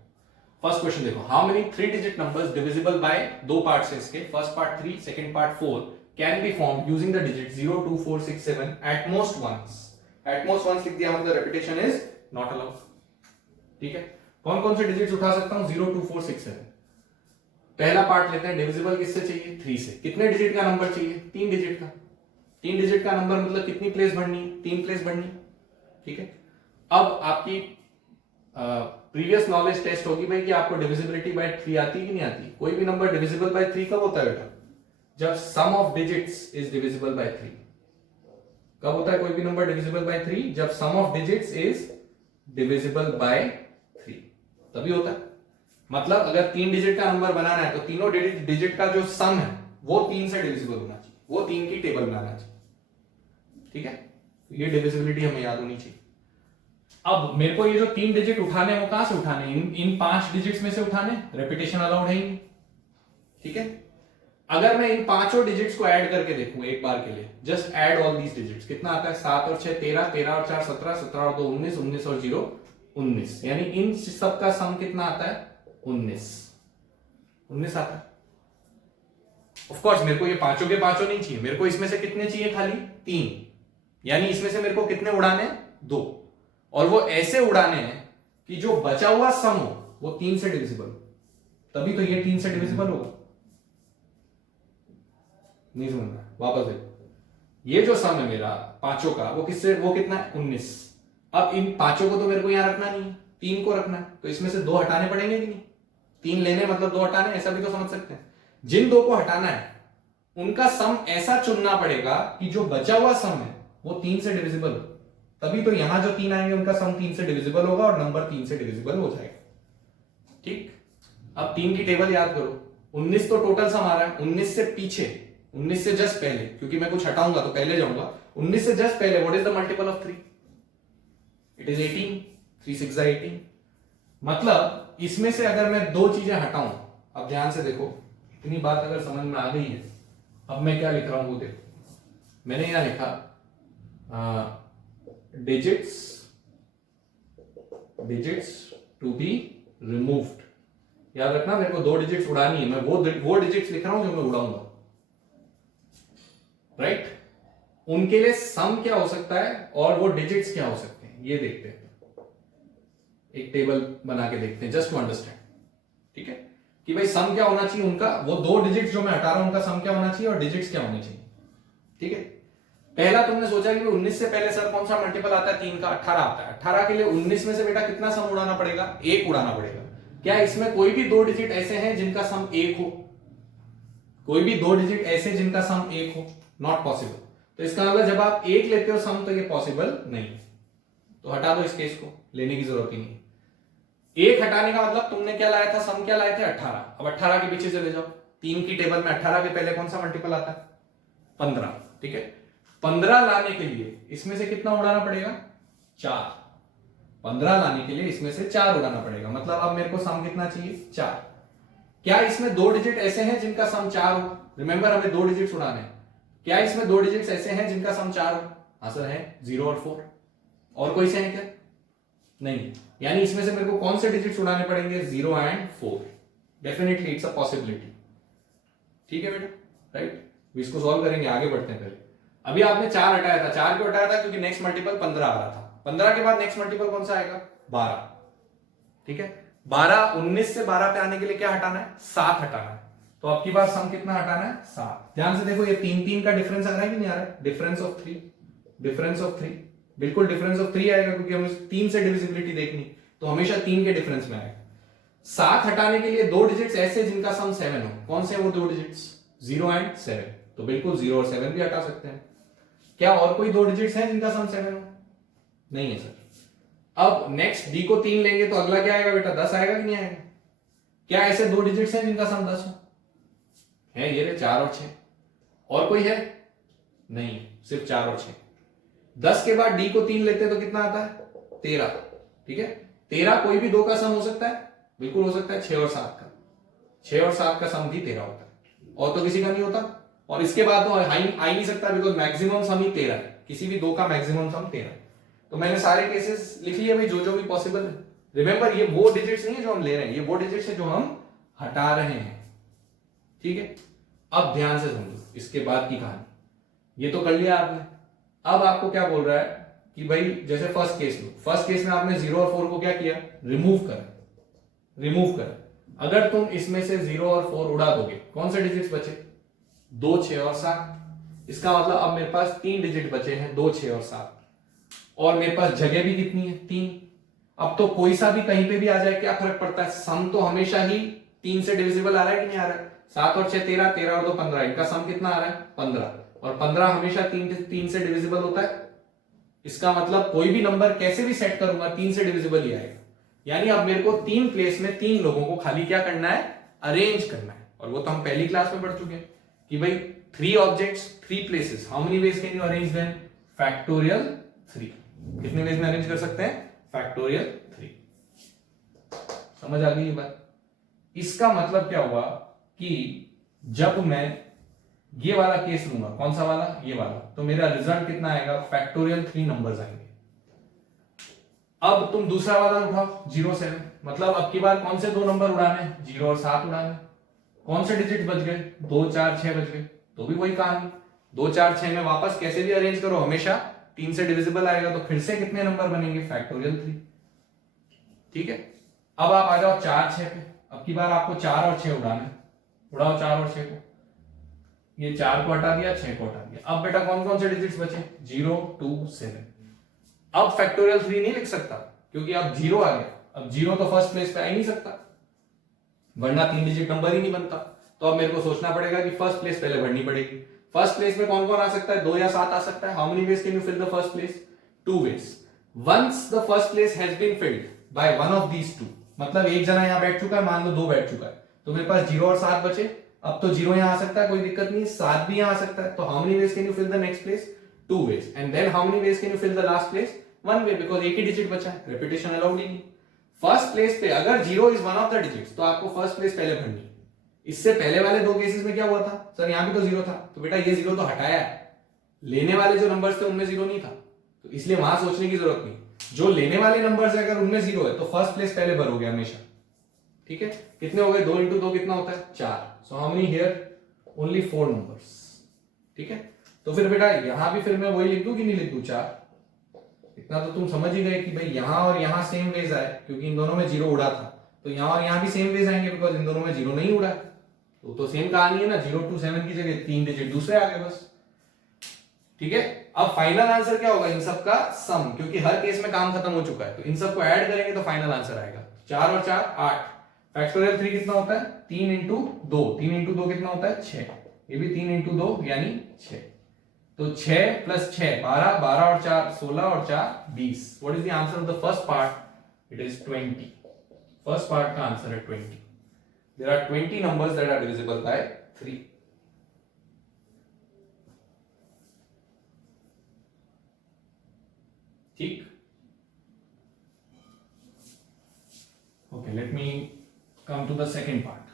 फर्स्ट क्वेश्चन देखो, how many 3 digit numbers divisible bye, 2 parts है इसके, first part 3, second part 4 can be formed using the digits 0, 2, 4, 6, 7 at most once। at most once लिख दिया मतलब repetition is not allowed, ठीक है। कौन कौन से डिजिट्स उठा सकता हूं, 0, 2, 4, 6, 7। पहला पार्ट लेते हैं, डिविजिबल किससे चाहिए, 3 से। कितने डिजिट का नंबर चाहिए, 3 डिजिट का। 3 डिजिट का नंबर मतलब कितनी प्लेस बढ़नी, 3 प्लेस बढ़नी, ठीक है। अब आपकी प्रीवियस नॉलेज टेस्ट होगी भाई कि आपको डिविजिबिलिटी बाय 3 आती है कि नहीं आती। कोई भी नंबर डिविजिबल बाय 3 कब होता है बेटा, जब sum of digits is divisible by 3। कब होता है कोई भी नंबर डिविजिबल बाय 3, जब sum of digits is divisible by 3, तभी होता है। मतलब अगर 3 डिजिट का नंबर बनाना है तो तीनों डिजिट का जो सम है वो 3 से डिविजिबल होना चाहिए, वो 3 की टेबल बनाना चाहिए, ठीक है। ये डिविजिबिलिटी हमें याद होनी चाहिए। अब मेरे को ये जो 3 डिजिट उठाने हैं वो कहां से उठाने, इन 5 डिजिट्स में से उठाने, रेपिटेशन अलाउड है ही, ठीक है। अगर मैं इन पांचों डिजिट्स को ऐड करके देखूं एक बार के लिए, just add all these digits, कितना आता है, 7 और 6 13, 13 और 4 17, 17 और 2 19, 19 और 0 19, यानी इन सब का सम कितना आता है, 19 आता है। ऑफ कोर्स मेरे को ये पांचों के पांचों नहीं चाहिए, मेरे को इसमें से कितने चाहिए, खाली 3, यानी इसमें से मेरे को कितने उड़ाने हैं, 2, और वो ऐसे उड़ाने हैं कि जो बचा हुआ सम हो वो 3 से डिविजिबल हो, तभी तो ये 3 से डिविजिबल होगा। नहीं समझना, वापस देखो, ये जो सम है मेरा पांचों का वो किससे, वो कितना है, 19। अब इन पांचों को तो मेरे को यहां रखना नहीं है, 3 को रखना है, तो इसमें से 2 हटाने पड़ेंगे कि नहीं, 3 लेने मतलब 2 हटाने, ऐसा भी तो समझ सकते हैं। जिन 2 को हटाना है उनका सम ऐसा चुनना पड़ेगा कि जो बचा हुआ सम है वो 3 से डिविजिबल हो, तभी तो यहां जो 3 आएंगे उनका सम 3 से डिविजिबल होगा और नंबर 3 से डिविजिबल हो जाएगा, ठीक। अब 3 की टेबल याद करो, 19 तो टोटल सम आ रहा है, 19 से पीछे, 19 से जस्ट पहले, क्योंकि मैं कुछ हटाऊंगा तो पहले जाऊंगा, 19 से जस्ट पहले what is the multiple of 3, it is 18, 3 6 18। मतलब इसमें से अगर मैं 2 चीजें हटाऊं, अब ध्यान से देखो, इतनी बात अगर समझ में आ गई है, अब मैं क्या लिख रहा हूं वो देखो, मैंने यहां लिखा डिजिट्स टू बी रिमूव्ड। याद रखना मेरे को 2 डिजिट्स उड़ानी है, मैं वो डिजिट्स लिख रहा हूं जो मैं उड़ाऊंगा, राइट। उनके लिए सम क्या हो सकता है और वो डिजिट्स क्या हो सकते हैं, ये देखते हैं, एक टेबल बना के देखते हैं, जस्ट टू अंडरस्टैंड, ठीक है, कि भाई सम क्या होना चाहिए उनका, वो 2 डिजिट्स जो मैं हटा रहा हूं उनका सम क्या होना चाहिए और डिजिट्स क्या होने चाहिए, ठीक है। पहला तुमने सोचा कि 19 से पहले सर कौन सा मल्टीपल आता है, 3 का, 18 आता है। 18 के लिए 19 में से बेटा कितना सम उड़ाना पड़ेगा, 1 उड़ाना पड़ेगा। क्या इसमें कोई भी 2 डिजिट ऐसे हैं जिनका सम 1 हो, कोई भी 2 डिजिट ऐसे जिनका सम 1 हो, नॉट पॉसिबल। तो इसका मतलब जब आप 1 लेते हो सम तो ये पॉसिबल नहीं, तो हटा दो इस केस को, लेने की जरूरत ही नहीं। 1 हटाने का मतलब तुमने क्या लाया था, सम क्या लाए थे, 18। अब 18 के पीछे चले जाओ, 3 की टेबल में 18 के पहले कौन सा मल्टीपल आता है, 15, ठीक है। 15 लाने के लिए इसमें से कितना उड़ाना पड़ेगा? 4। 15 लाने के लिए इसमें से 4 उड़ाना पड़ेगा, मतलब अब मेरे को सम कितना चाहिए? 4। क्या इसमें 2 डिजिट ऐसे हैं जिनका सम 4 हो? रिमेंबर हमें 2 डिजिट्स उड़ाने हैं। क्या इसमें 2 डिजिट्स ऐसे हैं जिनका सम 4 हो? आंसर है 0 और 4। और कोई से है क्या? नहीं। यानी इसमें से मेरे को कौन से डिजिट्स उड़ाने पड़ेंगे? 0 and 4। Definitely it's a possibility, ठीक है बेटा, राइट। इसको सॉल्व करेंगे, आगे बढ़ते हैं। पहले अभी आपने 4 हटाया था। 4 क्यों हटाया था? क्योंकि नेक्स्ट मल्टीपल 15 आ रहा था। 15 के बाद नेक्स्ट मल्टीपल कौन सा आएगा? 12, ठीक है। 12, 19 से 12 पे आने के लिए क्या हटाना है? 7 हटाना है। तो आपकी बात सम कितना हटाना है? 7। ध्यान से देखो, ये 3 का डिफरेंस आ रहा है कि नहीं आ रहा है? डिफरेंस ऑफ 3, डिफरेंस ऑफ 3, बिल्कुल डिफरेंस ऑफ 3 आएगा, क्योंकि हमें 3 से डिविजिबिलिटी देखनी, तो हमेशा 3 के डिफरेंस में आएगा। 7 हटाने के लिए 2 डिजिट्स ऐसे जिनका सम 7 हो। कौन से वो 2 डिजिट्स? 0 एंड 7। तो बिल्कुल 0 और 7 भी हटा सकते हैं। क्या और कोई 2 डिजिट्स हैं जिनका सम 7 हो? नहीं है सर। अब नेक्स्ट डी को 3 लेंगे तो अगला क्या आएगा बेटा? 10 आएगा कि नहीं आएगा? क्या ऐसे 2 डिजिट्स हैं जिनका सम 10 हो? है ये 4 और 6। और कोई है? नहीं, सिर्फ 4 और 6। 10 के बाद डी को 3 लेते हैं तो कितना आता है? 13, ठीक है। 13 कोई भी 2 का सम हो सकता है? बिल्कुल हो सकता है। 6 और 7 का, 6 और 7 का सम भी 13 होता है, और तो किसी का नहीं होता। और इसके बाद तो आ नहीं सकता, बिकॉज मैक्सिमम सम ही 13 है। किसी भी 2 का मैक्सिमम सम 13। तो मैंने सारे केसेस लिख लिए भाई, जो भी पॉसिबल है। रिमेंबर ये वो डिजिट्स नहीं है जो हम ले रहे हैं, ये वो डिजिट्स है जो हम हटा रहे हैं, ठीक है। अब ध्यान से समझो इसके बाद की कहानी। ये तो कर लिया आपने। अब आपको क्या बोल रहा है कि भाई जैसे फर्स्ट केस लो, फर्स्ट केस में आपने 0 और 4 को क्या किया? रिमूव कर। अगर तुम इसमें से 0 और 4 उड़ा दोगे, कौन से डिजिट्स बचे? 2, 6 और 7। इसका मतलब अब मेरे पास 3 डिजिट बचे हैं, 2, 6 और 7। और मेरे पास जगह भी कितनी है? 3। अब तो कोई सा भी कहीं पे भी आ जाए, क्या फर्क पड़ता है? सम तो हमेशा ही 3 से डिविजिबल आ रहा है कि नहीं आ रहा है? 7 और 6 13, 13 और 2 15, इनका सम कितना आ रहा है? 15। और 15 हमेशा 3 से डिविजिबल होता है। इसका मतलब कोई भी नंबर कैसे भी सेट करूंगा 3 से डिविजिबल ही आएगा। यानी अब मेरे को 3 प्लेस में 3 लोगों को खाली क्या करना है? अरेंज करना है। और वो तो हम पहली क्लास में पढ़ चुके हैं कि भाई 3 objects 3 places, how many ways can you arrange them? Factorial 3। कितने वेज में अरेंज कर सकते हैं? फैक्टोरियल 3। समझ आ गई ये बात? इसका मतलब क्या हुआ कि जब मैं ये वाला केस लूंगा, कौन सा वाला? ये वाला, तो मेरा रिजल्ट कितना आएगा? फैक्टोरियल 3 नंबर्स आएंगे। अब तुम दूसरा वाला उठाओ 0 7, मतलब अब की बार कौन से 2 नंबर उड़ाने? 0 और 7 उड़ाने। कौन से डिजिट बच गए? 2 4 6 बच गए। तो भी वही कहानी, 2 4 6 में वापस कैसे भी अरेंज करो हमेशा 3 से डिविजिबल आएगा। तो फिर से कितने नंबर बनेंगे? फैक्टोरियल 3, ठीक है। अब आप आ जाओ 4 6 पे। अब की बार आपको 4 और 6 उड़ाने, उड़ाओ 4 और 6 को। ये 4 को हटा दिया, 6 को हटा दिया। अब बेटा कौन कौन से डिजिट्स बचे? 0 2 7। अब फैक्टोरियल 3 नहीं लिख सकता क्योंकि अब 0 आ गया। अब 0 तो फर्स्ट प्लेस पे आ ही नहीं सकता, वरना 3 डिजिट नंबर ही नहीं बनता। तो अब मेरे को सोचना पड़ेगा कि फर्स्ट प्लेस पहले भरनी पड़ेगी। फर्स्ट प्लेस में कौन कौन आ सकता है? 2 या 7 आ सकता है। How many ways can you fill the first place? 2 ways. Once the first place has been filled by one of these 2, मतलब एक जना यहां बैठ चुका है, मान लो 2 बैठ चुका है, तो मेरे पास 0 और 7 बचे। अब तो 0 यहां आ सकता है, कोई दिक्कत नहीं, 7 भी यहां आ सकता है। तो how many ways can you fill the next place? 2 ways. And then how many ways can you fill the last place? 1 way, because एक ही डिजिट बचा है, रिपीटेशन अलाउड ही नहीं। फर्स्ट प्लेस पे अगर 0 is one of the digits तो आपको फर्स्ट प्लेस पहले भरनी है। इससे पहले वाले 2 केसेस में क्या हुआ था? सर यहां भी तो 0 था, तो बेटा ये 0 तो हटाया है। लेने वाले जो नंबर्स थे उनमें 0 नहीं था, तो इसलिए वहां सोचने की जरूरत नहीं। जो लेने वाले नंबर्स है अगर उनमें 0 है तो फर्स्ट प्लेस पहले भरोगे हमेशा, ठीक है। कितने हो गए? 2 इंटू 2 कितना होता है? 4। सो how many here? Only 4 numbers, ठीक है। तो फिर बेटा यहां भी फिर मैं वही लिख दूं कि नहीं लिख दूं? 4। इतना तो तुम समझ ही गए कि भाई यहां और यहां सेम वेज आए, क्योंकि इन दोनों में 0 उड़ा था, तो यहां और यहां भी सेम वेज आएंगे, बिकॉज इन दोनों में 0 नहीं उड़ा। तो सेम कहानी है ना, 0 2 7 की जगह 3 डिजिट दूसरे आ गए बस, ठीक है। अब फाइनल आंसर क्या होगा? इन सब का सम, क्योंकि हर केस में काम खत्म हो चुका है, तो इन सबको ऐड करेंगे तो फाइनल आंसर आएगा 4 और 4 8। फैक्टोरियल 3 कितना होता है? 3 इंटू 2, 3 इंटू 2 कितना होता है? 6। ये भी 3 इंटू 2 यानी 6। तो 6 प्लस 6 12, 12 और 4 16 और 4 20। What is the answer of the first part? It is 20। First part का आंसर है 20। There are 20 numbers that are divisible by 3। ठीक, okay, let me come to the second part.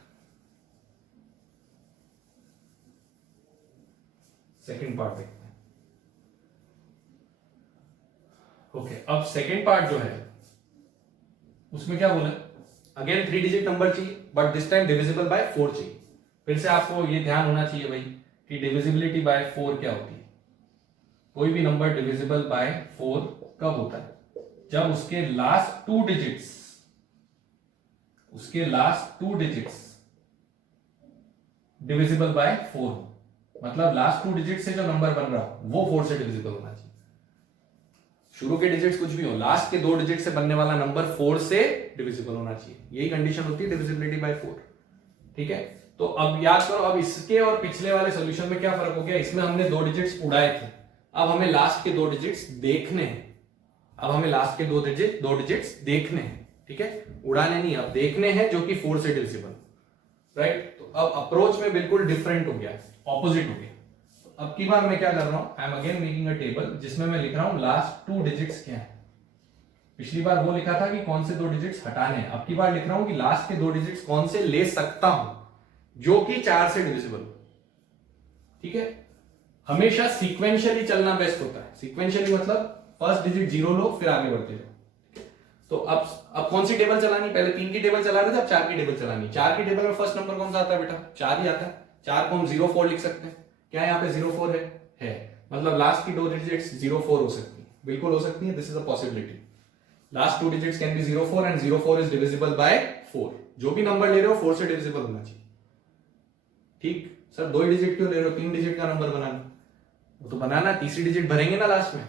Second part देखते हैं. ओके, अब सेकेंड पार्ट जो है उसमें क्या बोला, अगेन 3 डिजिट नंबर चाहिए but this time divisible by 4 चाहिए. फिर से आपको ये ध्यान होना चाहिए भाई कि डिविजिबिलिटी बाय 4 क्या होती है. कोई भी नंबर डिविजिबल बाय 4 कब होता है, जब उसके लास्ट 2 डिजिट्स डिविजिबल बाय 4 हो. मतलब लास्ट 2 डिजिट से जो नंबर बन रहा हो वो 4 से डिविजिबल होना चाहिए. शुरू के डिजिट्स कुछ भी हो, लास्ट के 2 डिजिट से बनने वाला नंबर 4 से डिविजिबल होना चाहिए. यही कंडीशन होती है डिविजिबिलिटी बाय 4. ठीक है, तो अब याद करो, अब इसके और पिछले वाले सॉल्यूशन में क्या फर्क हो गया. इसमें हमने 2 डिजिट्स उड़ाए थे, अब हमें लास्ट के 2 डिजिट्स देखने हैं. दो डिजिट्स देखने हैं. ठीक है, उड़ाने नहीं, अब देखने हैं, जो कि 4 से डिविजिबल. राइट, तो अब अप्रोच में बिल्कुल डिफरेंट हो गया, ऑपोजिट हो गया. अब की बार मैं क्या कर रहा हूं, I am again making a table जिसमें मैं लिख रहा हूं लास्ट 2 डिजिट्स क्या है. पिछली बार वो लिखा था कि कौन से 2 डिजिट्स हटाने हैं, अब की बार लिख रहा हूं कि लास्ट के 2 डिजिट्स कौन से ले सकता हूं जो कि 4 से डिविजिबल हो. ठीक है, हमेशा सीक्वेंशियली चलना बेस्ट होता है. सीक्वेंशियली मतलब फर्स्ट डिजिट 0 लो, फिर आगे बढ़ते जाओ. तो अब कौन सी टेबल चलानी, पहले 3 की टेबल चला रहे थे, अब 4 की टेबल चलानी. 4 की टेबल में फर्स्ट नंबर कौन सा आता है बेटा, 4 ही आता है. 4 को हम 04 लिख सकते हैं. क्या यहाँ पे 04 है, मतलब लास्ट की 2 डिजिट्स 04 हो सकती है, बिल्कुल हो सकती है. This is a possibility. Last 2 digits can be 04 and 04 is divisible bye 4. जो भी नंबर ले रहे हो 4 से डिविजिबल होना चाहिए. ठीक सर, 2 डिजिट क्यों ले रहे हो, 3 डिजिट का नंबर बनाना, वो तो बनाना, तीसरी डिजिट भरेंगे ना लास्ट में.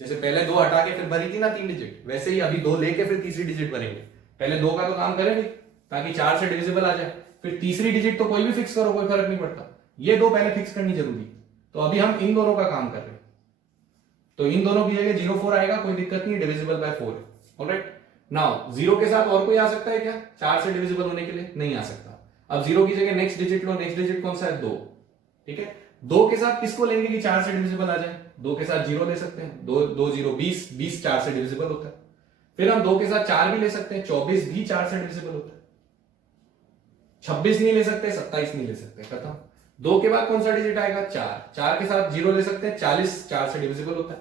जैसे पहले 2 हटा के फिर भरी थी ना 3 डिजिट, वैसे ही अभी 2 लेके फिर तीसरी डिजिट भरेंगे. पहले 2 का तो काम करेंगे ताकि 4 से डिविजिबल आ जाए, फिर तीसरी डिजिट तो कोई भी फिक्स करो, कोई फर्क नहीं पड़ता. ये 2 पहले फिक्स करनी जरूरी. तो अभी हम इन दोनों का काम कर रहे हैं, तो इन दोनों की जगह 04 आएगा, कोई दिक्कत नहीं, डिविजिबल बाय 4 है. ऑलराइट, नाउ 0 के साथ और कोई आ सकता है क्या 4 से डिविजिबल होने के लिए, नहीं आ सकता. अब 0 की जगह नेक्स्ट डिजिट लो, नेक्स्ट डिजिट कौन सा है, 2. ठीक है, 2 के साथ किसको लेंगे कि 4 से डिविजिबल आ जाए, 2 के साथ 0 ले सकते हैं. 2 0 20, 20 4 से डिविजिबल होता है. फिर हम 2 के साथ 4 भी ले सकते हैं, 24 भी 4 से डिविजिबल होता है. 26 नहीं ले सकते, 27 नहीं ले सकते, खत्म. 2 के बाद कौन सा डिजिट आएगा, 4. 4 के साथ 0 ले सकते हैं, 40 4 से डिविजिबल होता है.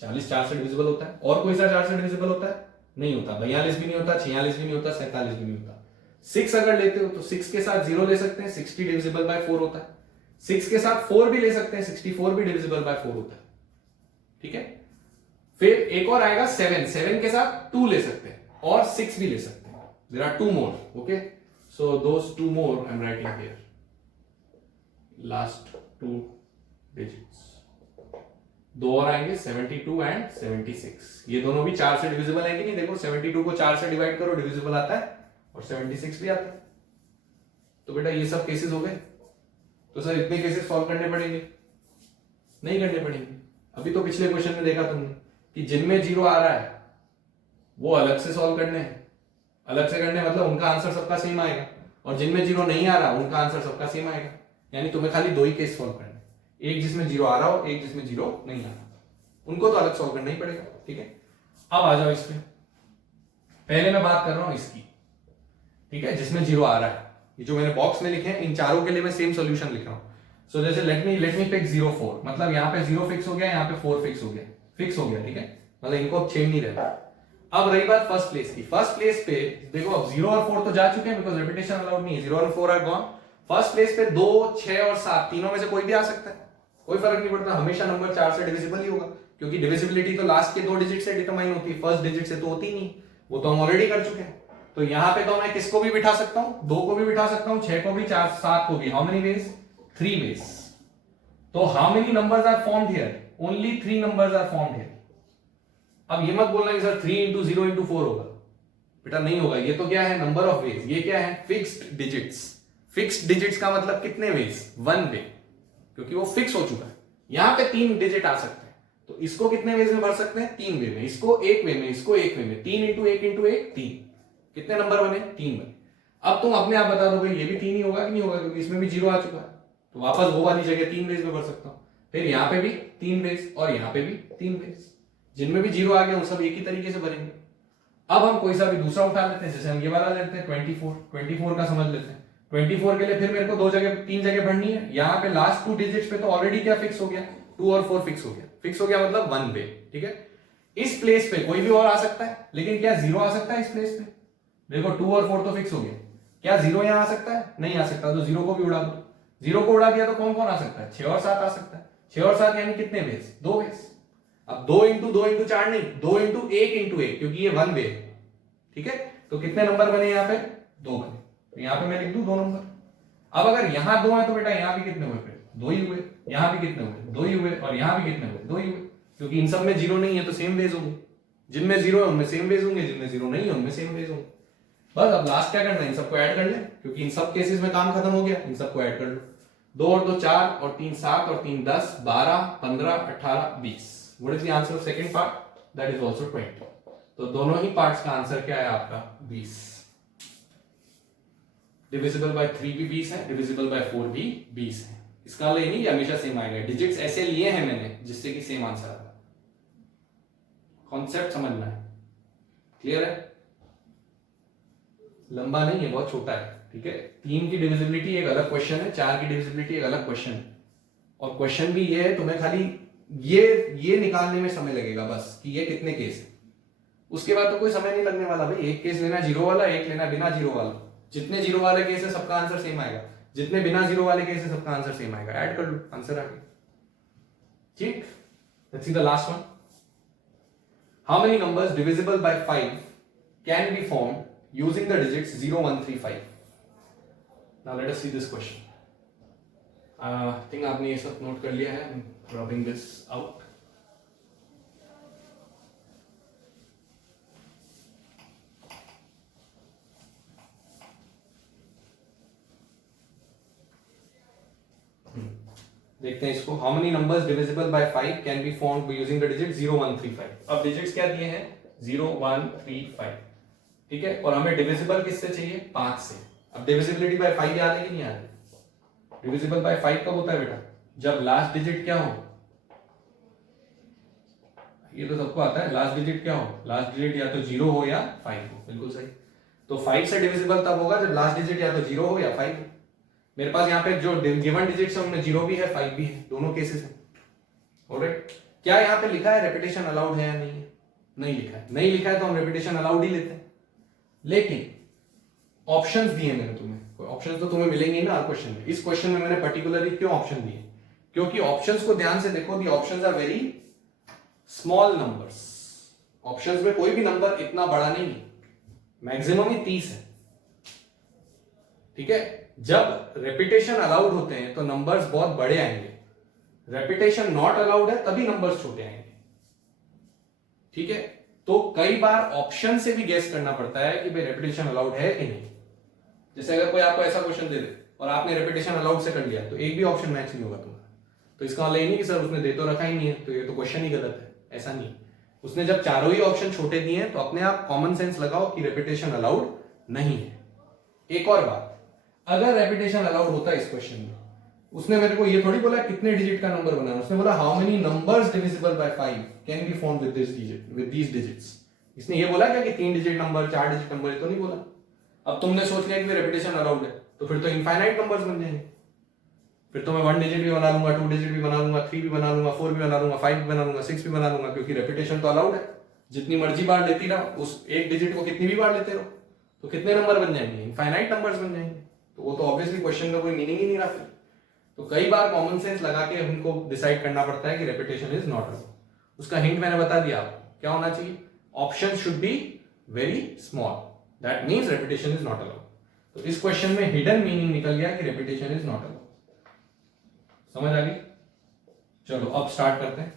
40 4 से डिविजिबल होता है. और कोई सा 4 से डिविजिबल होता है, नहीं होता. 42 भी नहीं होता, 46 भी नहीं होता, 47 भी नहीं होता. 6 अगर लेते हो तो 6 के साथ 0 ले सकते हैं, 60 डिविजिबल बाय 4 होता है. 6 के साथ 4 भी ले सकते हैं, 64 भी डिविजिबल बाय 4 होता है. ठीक है, फिर एक और आएगा 7. 7 के साथ 2 ले सकते हैं और 6 भी ले सकते हैं. There are 2 more. Okay, so those 2 more I am writing here. Last 2 digits 2 और आएंगे, 72 एंड 76. ये दोनों भी 4 से डिविजिबल है कि नहीं. देखो 72 को 4 से डिवाइड करो, डिविजिबल आता है, और 76 भी आता है. तो बेटा ये सब केसेस हो गए. तो सर इतने केसेस सॉल्व करने पड़ेंगे, नहीं करने पड़ेंगे. अभी तो पिछले क्वेश्चन में देखा तुमने कि जिनमें 0 आ रहा है वो अलग से सॉल्व करने हैं. अलग से करने मतलब उनका आंसर सबका सेम आएगा, और जिनमें 0 नहीं आ रहा उनका आंसर सबका सेम आएगा. यानी तुम्हें खाली 2 ही केस सॉल्व करने, एक जिसमें 0 आ रहा हो, एक जिसमें 0 नहीं आ रहा. उनको तो अलग सॉल्व करना ही पड़ेगा. ठीक है, अब आ जाओ इस पे. पहले मैं बात कर रहा हूं इसकी. ठीक है, जिसमें 0 आ रहा है, ये जो मैंने बॉक्स में लिखे हैं इन चारों के लिए मैं सेम सॉल्यूशन लिख रहा हूं. सो जैसे लेट मी पिक 04, मतलब यहाँ पे 0 फिक्स हो गया, यहाँ पे 4 फिक्स हो गया. ठीक है, मतलब इनको अब चेंज नहीं रहता. अब रही बात फर्स्ट प्लेस की. फर्स्ट प्लेस पे देखो अब 0 और 4 तो जा चुके हैं, बिकॉज रिपीटेशन अलाउड नहीं है. 0 और 4 आर गॉन. फर्स्ट प्लेस पे 2 6 और 7 तीनों में से कोई भी आ सकता है, कोई फर्क नहीं पड़ता. हमेशा नंबर 4 से डिविजिबल ही होगा, क्योंकि डिविजिबिलिटी तो लास्ट के 2 डिजिट से डिटरमाइन होती है, फर्स्ट डिजिट से तो होती नहीं. वो तो हम ऑलरेडी कर चुके हैं. तो यहां पे तो मैं किसको भी बिठा सकता हूं, 2 को भी बिठा सकता हूं, 6 को भी, 4 7 को भी. How many ways, 3 ways. तो how many numbers are formed here, only 3 numbers are formed here. अब ये मत बोलना कि सर 3 into 0 into 4 होगा, बेटा नहीं होगा. ये तो क्या है, नंबर ऑफ वेज. ये क्या है, फिक्स्ड डिजिट्स. फिक्स्ड डिजिट्स का मतलब कितने वेज, 1 वे, क्योंकि वो फिक्स हो चुका है. यहां पे 3 डिजिट आ सकते हैं, तो इसको कितने वेज में भर सकते हैं, 3 वे में. इसको 1 वे में, इसको 1 वे में. 3 into 1 into 1 3. कितने नंबर बने, 3 बने. अब तुम अपने आप बता दो भाई ये भी 3 ही होगा कि नहीं होगा, क्योंकि इसमें भी 0 आ चुका है. तो वापस वो वाली जगह 3 वेज में भर सकता हूं. फिर यहां पे भी 3 वेज और यहां पे भी 3 वेज. जिनमें भी जीरो आ गया वो सब एक ही तरीके से भरेंगे। अब हम कोई सा भी दूसरा उठा लेते हैं, जैसे हम ये वाला लेते हैं 24 का समझ लेते हैं। 24 के लिए फिर मेरे को तीन जगह भरनी है। यहाँ पे लास्ट 2 डिजिट्स पे तो ऑलरेडी क्या फिक्स हो गया, 2 और 4 फिक्स हो गया। फिक्स हो गया मतलब 1 पे, ठीक है। इस प्लेस पे कोई भी और आ सकता है, लेकिन क्या जीरो आ सकता है इस प्लेस पे? देखो 2 और 4 तो फिक्स हो गया, क्या जीरो यहाँ आ सकता है? नहीं आ सकता, तो जीरो को भी उड़ा दो। जीरो को उड़ा दिया तो कौन कौन आ सकता है? 6 और 7 आ सकता है। 6 और 7 यानी कितने बेस? 2 बेस। अब 2 इंटू 2 इंटू 4 नहीं, 2 इंटू 1 क्योंकि ये 1 वे है, ठीक है। तो कितने नंबर बने यहाँ पे? 2 बने। तो यहाँ पे मैं लिख दूं 2 नंबर। अब अगर यहाँ 2 है तो बेटा यहाँ भी कितने हुए? फिर 2 ही हुए। यहाँ भी कितने हुए? 2 ही हुए। और यहाँ भी कितने हुए? 2 ही हुए, क्योंकि इन सब में जीरो नहीं है तो सेम वेज होंगे। जिनमें जीरो है उनमें सेम वेज होंगे, जिनमें जीरो नहीं है उनमें सेम वेज होंगे। बस अब लास्ट क्या करना है? इन सबको ऐड कर ले, क्योंकि इन सब केसेस में काम खत्म हो गया। इन सबको ऐड कर लो। 2 और 2 4 और 3 7 और 3 10 12 15 18 20। What is the answer of second part? That is also 20। तो दोनों ही पार्ट्स का आंसर क्या है आपका? 20। डिविजिबल बाय 3 भी 20 है, डिविजिबल बाय 4 भी 20 है। इसका मतलब ये नहीं कि हमेशा सेम आएगा। डिजिट्स ऐसे लिए हैं मैंने जिससे कि सेम आंसर आएगा। कॉन्सेप्ट समझना है, क्लियर है? लंबा नहीं है, बहुत छोटा है, ठीक है। 3 की डिविजिबिलिटी एक अलग क्वेश्चन है, 4 की डिविजिबिलिटी एक अलग क्वेश्चन है। और क्वेश्चन भी ये है, तुम्हें खाली ये निकालने में समय लगेगा बस कि ये कितने केस है। उसके बाद तो कोई समय नहीं लगने वाला भाई। एक केस लेना जीरो वाला, एक लेना बिना जीरो वाला। जितने जीरो वाले केस है सबका आंसर सेम आएगा, जितने बिना जीरो वाले केस है सबका आंसर सेम आएगा। ऐड कर लो, आंसर आ गया, ठीक। Let's see the last one. How many numbers divisible by 5 can be formed using the digits 0 1 3 5? Now let us see this question. I think आपने ये सब नोट कर लिया है। Rubbing this out. देखते हैं इसको। How many numbers divisible by 5 can be formed using the digit 0 1 3 5? अब डिजिट्स क्या दिए हैं? 0 1 3 5, ठीक है। और हमें डिविजिबल किससे चाहिए? 5 से। अब डिविजिबिलिटी बाय 5 याद है कि नहीं याद है? डिविजिबल बाय 5 कब होता है बेटा? जब लास्ट डिजिट क्या हो? ये तो सबको आता है। लास्ट डिजिट क्या हो? लास्ट डिजिट या तो 0 हो या 5 हो। बिल्कुल सही। तो 5 से डिविजिबल तब होगा जब लास्ट डिजिट या तो 0 हो या 5 हो। मेरे पास यहाँ पे जो गिवन डिजिट्स है उनमें 0 भी है 5 भी है, दोनों केसेस हैं। ऑलराइट। क्या यहाँ पे लिखा है रेपिटेशन अलाउड है या नहीं है? नहीं लिखा है। नहीं लिखा है तो हम रेपिटेशन अलाउड ही लेते हैं। लेकिन ऑप्शंस दिए मैंने तुम्हें, ऑप्शंस तो तुम्हें मिलेंगे ना हर क्वेश्चन में। इस क्वेश्चन में मैंने पर्टिकुलरली क्यों ऑप्शन दिए? क्योंकि ऑप्शंस को ध्यान से देखो, the options are very small numbers. Options में कोई भी नंबर इतना बड़ा नहीं है, मैक्सिमम ही 30 है, ठीक है। जब रेपिटेशन अलाउड होते हैं तो नंबर्स बहुत बड़े आएंगे। रेपिटेशन नॉट अलाउड है तभी नंबर्स छोटे आएंगे, ठीक है। तो कई बार ऑप्शन से भी गेस करना पड़ता है कि भाई रेपिटेशन अलाउड है कि नहीं। जैसे अगर कोई आपको ऐसा क्वेश्चन दे दे और आपने रेपिटेशन अलाउड से कर लिया तो एक भी ऑप्शन मैच नहीं होगा तुम्हारा। तो इसका मतलब ये नहीं कि सर उसने दे तो रखा ही नहीं है तो ये तो क्वेश्चन ही गलत है, ऐसा नहीं। उसने जब चारों ही ऑप्शन छोटे दिए हैं तो अपने आप कॉमन सेंस लगाओ कि रेपिटेशन अलाउड नहीं है। एक और बात, अगर रेपिटेशन अलाउड होता है इस क्वेश्चन में, उसने मेरे को ये थोड़ी बोला कितने डिजिट का नंबर बनाना, उसने बोला how many numbers divisible by 5 can be formed with this digit, with these digits. इसने ये बोला क्या कि 3 डिजिट नंबर 4 डिजिट नंबर, ये तो नहीं बोला। अब तुमने सोच लिया कि रेपिटेशन अलाउड है तो फिर तो इनफाइनाइट नंबर्स बन जाएंगे। फिर तो मैं 1 डिजिट भी बना लूंगा, 2 डिजिट भी बना लूंगा, 3 भी बना लूंगा, 4 भी बना लूंगा, 5 भी बना लूंगा, 6 भी बना लूंगा, क्योंकि रेपिटेशन तो अलाउड है। जितनी मर्जी बार लेती रहो, उस एक डिजिट को कितनी भी बार लेते रहो तो कितने नंबर बन जाएंगे? इनफाइनाइट नंबर्स बन जाएंगे। तो वो तो ऑब्वियसली क्वेश्चन का कोई मीनिंग ही नहीं रहा। तो कई बार कॉमन सेंस लगा के हमको डिसाइड करना पड़ता है कि रेपिटेशन इज नॉट अलाउड। उसका हिंट मैंने बता दिया आपको, क्या होना चाहिए? Option should be very small, that means repetition is not allowed. तो इस क्वेश्चन में हिडन मीनिंग निकल गया कि रेपिटेशन इज नॉट अलाउड। समझ आ गई? चलो अब स्टार्ट करते हैं।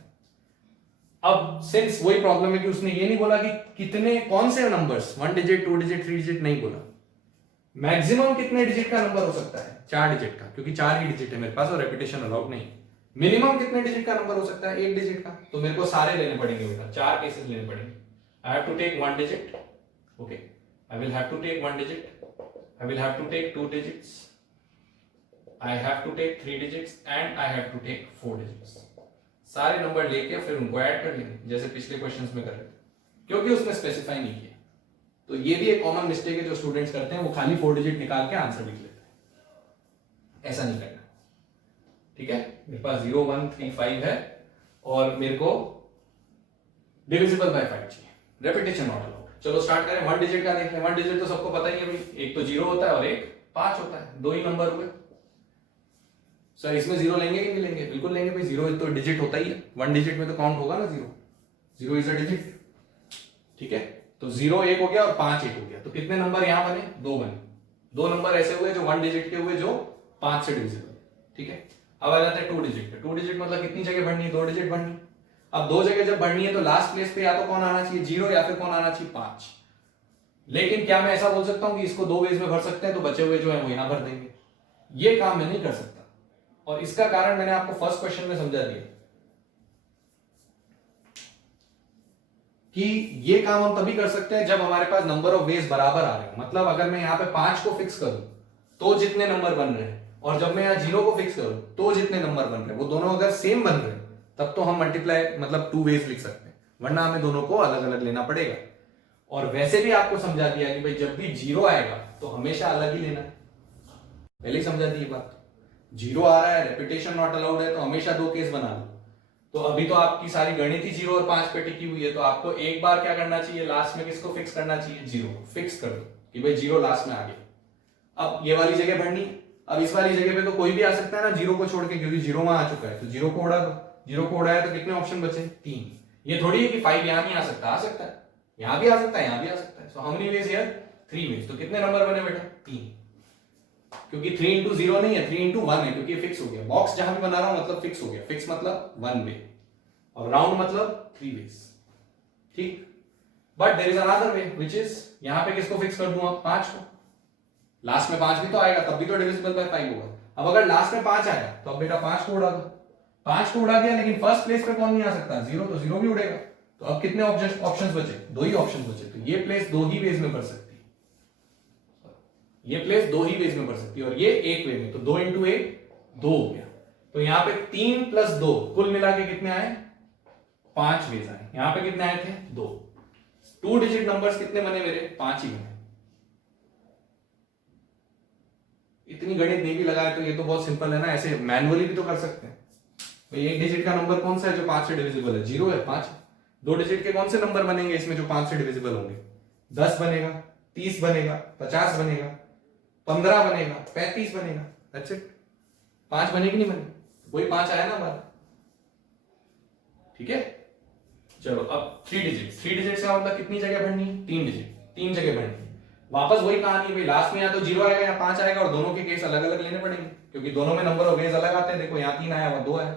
अब सिंस वही प्रॉब्लम है कि उसने ये नहीं बोला कि कितने कौन से नंबर्स, 1 डिजिट 2 डिजिट 3 डिजिट नहीं बोला। मैक्सिमम कितने डिजिट का नंबर हो सकता है? 4 डिजिट का, क्योंकि 4 ही डिजिट है मेरे पास और रेपिटेशन अलाउड नहीं। मिनिमम कितने डिजिट का नंबर हो सकता है? 1 डिजिट का। तो मेरे को सारे लेने पड़ेंगे बेटा, 4 केसेस लेने पड़ेंगे। I have to take 1 digit, okay, I will have to take 1 digit, I will have to take 2 digits, I have to take 3 digits and I have to take 4 digits. सारे नंबर लेके फिर उनको ऐड कर लेंगे जैसे पिछले क्वेश्चंस में कर रहे थे, क्योंकि उसने स्पेसिफाई नहीं किया। तो ये भी एक कॉमन मिस्टेक है जो स्टूडेंट्स करते हैं, वो खाली 4 डिजिट निकाल के आंसर लिख लेते हैं। ऐसा नहीं करना, ठीक है। मेरे पास 0 1 3 5 है और मेरे को डिविजिबल बाय 5 चाहिए, रेपिटेशन नॉट अलाउड। चलो स्टार्ट करें। 1 डिजिट का देख लें। 1 डिजिट तो सबको पता ही है भाई, एक तो 0 होता है और एक 5 होता है, दो ही नंबर हुए। सर इसमें 0 लेंगे कि नहीं लेंगे? बिल्कुल लेंगे भाई, 0 तो डिजिट होता ही है, 1 डिजिट में तो काउंट होगा ना 0, 0 इज अ डिजिट, ठीक है। तो 0 1 हो गया और 5 1 हो गया, तो कितने नंबर यहां बने? 2 बने। दो नंबर ऐसे हुए जो 1 डिजिट के हुए जो 5 से डिविजिबल, ठीक है। अब आ जाते हैं 2 डिजिट पे। 2 डिजिट मतलब कितनी जगह बढ़नी है? 2 डिजिट बढ़नी है। अब 2 जगह जब बढ़नी है तो लास्ट प्लेस पे या तो कौन आना चाहिए? 0, या फिर कौन आना चाहिए? 5। लेकिन क्या मैं ऐसा बोल सकता हूं कि इसको 2 वेज में भर सकते हैं तो बचे हुए जो है वो यहां भर देंगे? ये काम मैं नहीं कर सकता, और इसका कारण मैंने आपको फर्स्ट क्वेश्चन में समझा दिया कि ये काम हम तभी कर सकते हैं जब हमारे पास नंबर ऑफ वेज बराबर आ रहे हो। मतलब अगर मैं यहां पे 5 को फिक्स करूं तो जितने नंबर बन रहे हैं, और जब मैं यहां 0 को फिक्स करूं तो जितने नंबर बन रहे हैं, वो दोनों अगर सेम बन रहे हैं तब तो हम मल्टीप्लाई मतलब 2 वेज लिख सकते हैं, वरना हमें दोनों को अलग अलग लेना पड़ेगा। और वैसे भी आपको समझा दिया कि भाई जब भी 0 आएगा तो हमेशा अलग ही लेना है, पहले ही समझा दी ये बात। 0 आ रहा है, रेपिटेशन नॉट अलाउड है, तो हमेशा 2 केस बना लो। तो अभी तो आपकी सारी गणित ही 0 और 5 पे टिकी हुई है, तो आपको एक बार क्या करना चाहिए? लास्ट में किसको फिक्स करना चाहिए? 0 फिक्स कर दो कि भाई 0 लास्ट में आ गया। अब ये वाली जगह भरनी, अब इस वाली जगह पे तो कोई भी आ सकता है ना 0 को छोड़ के, क्योंकि 0 वहां आ चुका है, तो 0 को उड़ा दो। 0 को उड़ाया तो कितने ऑप्शन बचे? 3। ये थोड़ी है कि 5 यहां नहीं आ सकता, आ सकता है, यहां भी आ सकता है, यहां भी आ सकता है। So how many ways here? 3 ways. तो कितने नंबर बने बेटा? 3, क्योंकि 3 इंटू 0 नहीं है, 3 इंटू 1 है, क्योंकि फिक्स हो गया। बॉक्स जहां भी बना रहा हूं मतलब फिक्स हो गया। फिक्स मतलब 1 वे, और राउंड मतलब 3 वेज, ठीक। But there is another way which is, यहां पे किसको फिक्स कर दूं? अब 5 को। लास्ट में 5 भी तो आएगा, तब भी तो डिविजिबल बाय 5 होगा। अब अगर लास्ट में 5 आया तो अब बेटा 5 को उड़ा दो। 5 को उड़ा दिया, लेकिन फर्स्ट प्लेस पे कौन नहीं आ सकता? 0, तो 0 भी उड़ेगा। तो अब कितने ऑप्शंस बचे? 2 ही ऑप्शंस बचे। तो ये प्लेस 2 ही वेज में भर सकती है, ये प्लेस 2 ही वेज में भर सकती है, और ये एक वे में। तो 2 इंटू 1 2 हो गया। तो यहां पे 3 प्लस 2 कुल मिला के कितने आए? 5 वेज आए। यहां पे कितने आए थे? 2। 2 डिजिट नंबर्स कितने बने मेरे? 5 ही बने। इतनी गणित नहीं भी लगाए तो ये तो बहुत सिंपल है ना, ऐसे मैनुअली भी तो कर सकते हैं। भाई एक डिजिट का नंबर कौन सा है जो 5 से डिविजिबल है? 0 है, 5 है। 2 डिजिट के कौन से नंबर बनेंगे इसमें जो 5 से डिविजिबल होंगे? 10 बनेगा, 30 बनेगा, 50 बनेगा, 15 बनेगा, 35 बनेगा। That's it. 5 बने कि नहीं बने? वही 5 आया ना बात, ठीक है। चलो अब 3 डिजिट। 3 डिजिट का मतलब कितनी जगह भरनी है? 3 डिजिट, 3 जगह भरनी है। वापस वही कहानी भाई, लास्ट में या तो 0 आएगा या 5 आएगा, और दोनों के केस अलग अलग लेने पड़ेंगे, क्योंकि दोनों में नंबर ऑफ वेज अलग आते हैं। देखो यहाँ 3 आया, वहां 2 आया।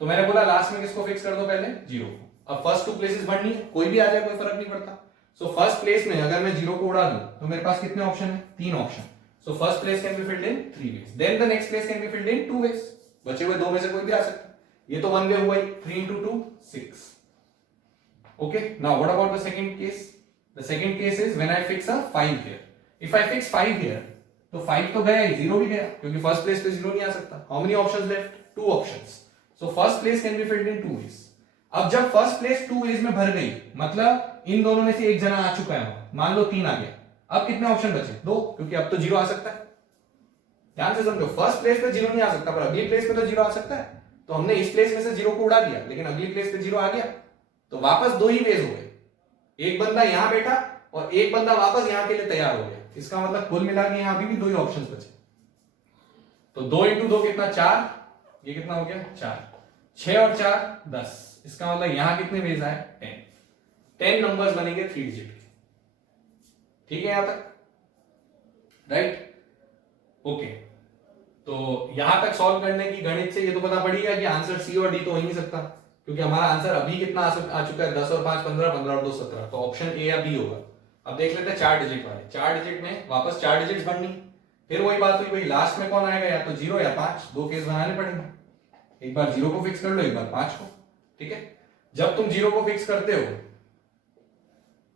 तो मैंने बोला लास्ट में किसको फिक्स कर दो? पहले 0 को। अब फर्स्ट 2 प्लेसेस भरनी है, कोई भी आ जाए कोई फर्क नहीं पड़ता। सो फर्स्ट प्लेस में अगर मैं 0 को उड़ा दूं तो मेरे पास कितने ऑप्शन है? 3 option. So first place can be filled in 3 ways, then the next place can be filled in 2 ways. बचे हुए 2 में से कोई भी आ सकता है। ये तो 1 वे हुआ ही, 3 into 2 6। Okay, now what about the second case? The second case is when I fix a 5 here. If I fix 5 here, तो 5 तो गया ही, 0 भी गया, क्योंकि फर्स्ट प्लेस पे 0 नहीं आ सकता। How many options left? 2 options. So first place can be filled in 2 ways. अब जब फर्स्ट प्लेस 2 ways में भर गई, मतलब इन दोनों में से एक जना आ चुका है, मान लो 3 आ गया। अब कितने ऑप्शन बचे? 2, क्योंकि अब तो 0 आ सकता है। ध्यान से समझो, फर्स्ट प्लेस पे 0 नहीं आ सकता, पर अगली प्लेस पे तो 0 आ सकता है। तो हमने इस प्लेस में से 0 को उड़ा दिया, लेकिन अगली प्लेस पे 0 आ गया, तो वापस 2 ही वेज हो गए। एक बंदा यहां बैठा और एक बंदा वापस यहां के लिए तैयार हो गया। इसका मतलब कुल मिला के यहां अभी भी 2 ही ऑप्शंस बचे। तो 2 इंटू 2 कितना? 4। ये कितना हो गया? 4। 6 और 4 10। इसका मतलब यहां कितने वेज आए? 10। 10 नंबर्स बनेंगे 3 डिजिट के, ठीक है यहां तक, राइट? ओके, तो यहां तक सॉल्व करने की गणित से ये तो पता पड़ी गया कि आंसर सी और डी तो हो ही नहीं सकता, क्योंकि हमारा आंसर अभी कितना आ चुका है? 10 और 5 15, 15 और 2 17। तो ऑप्शन ए या बी होगा। अब देख लेते हैं 4 डिजिट वाले। 4 डिजिट में वापस 4 डिजिट्स भरनी, फिर वही बात हुई भाई, लास्ट में कौन आएगा? या तो 0 या 5, 2 केस बनाने पड़ेंगे। एक बार 0 को फिक्स कर लो, एक बार 5 को, ठीक है। जब तुम 0 को फिक्स करते हो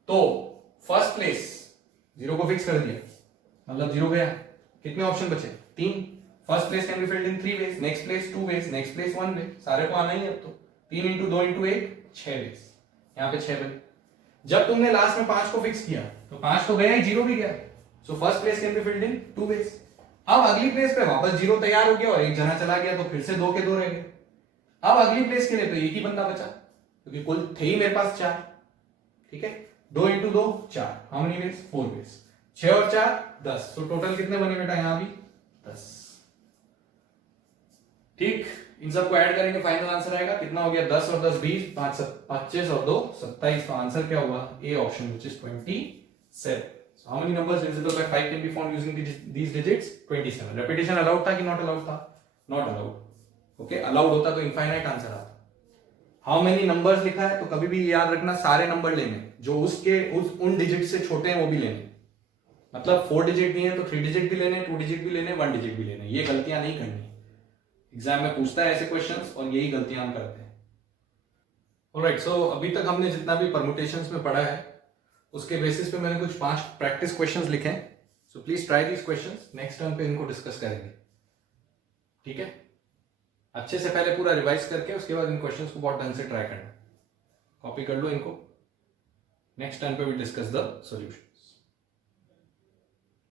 तो फर्स्ट प्लेस 0 को फिक्स कर दिया, मतलब 0 गया। कितने ऑप्शन बचे? 3। First place can be filled in 3 ways, next place 2 ways, next place 1 way. सारे को आना ही है अब तो। 3 इंटू 2 इंटू 1 6 बेस, यहाँ पे 6 बने। जब तुमने लास्ट में 5 को फिक्स किया तो 5 तो गया ही, 0 भी गया, सो first place can be filled in 2 base. अब अगली प्लेस पे वापस 0 तैयार हो गया और एक जना चला गया, तो फिर से 2 के 2 रह गए। अब अगली प्लेस के लिए तो एक ही बंदा बचा, क्योंकि कुल थे ही मेरे पास 4, ठीक है। 2 into 2 4, how many base, 4 base, 6 और 4 10, तो टोटल कितने बने बेटा यहाँ भी 10, ठीक। इन सबको ऐड करेंगे, फाइनल आंसर आएगा कितना हो गया, 10 और 10 20, 5 25 और 2 27, तो आंसर क्या हुआ, A option which is 27। So how many numbers divisible by 5 can be found using these digits? 27. Repetition allowed था कि not allowed था? Not allowed. Okay, allowed होता तो infinite आंसर आता। How many numbers लिखा है तो कभी भी याद रखना सारे नंबर लेने, जो उसके उन डिजिट से छोटे हैं वो भी लेने। मतलब 4 डिजिट नहीं है तो 3 डिजिट भी लेने, 2 डिजिट भी लेने, 1 डिजिट भी लेने। ये गलतियां नहीं करनी। एग्जाम में पूछता है ऐसे क्वेश्चंस और यही गलतियां हम करते हैं। ऑलराइट, सो अभी तक हमने जितना भी परमुटेशंस में पढ़ा है उसके बेसिस पे मैंने कुछ 5 प्रैक्टिस क्वेश्चंस लिखे हैं। So please try these questions, next term पे इनको डिस्कस करेंगे, ठीक है। अच्छे से पहले पूरा रिवाइज करके उसके बाद इन क्वेश्चंस को बहुत ढंग से ट्राई करना, कॉपी कर लो इनको, नेक्स्ट टर्म पे वी डिस्कस द सॉल्यूशन।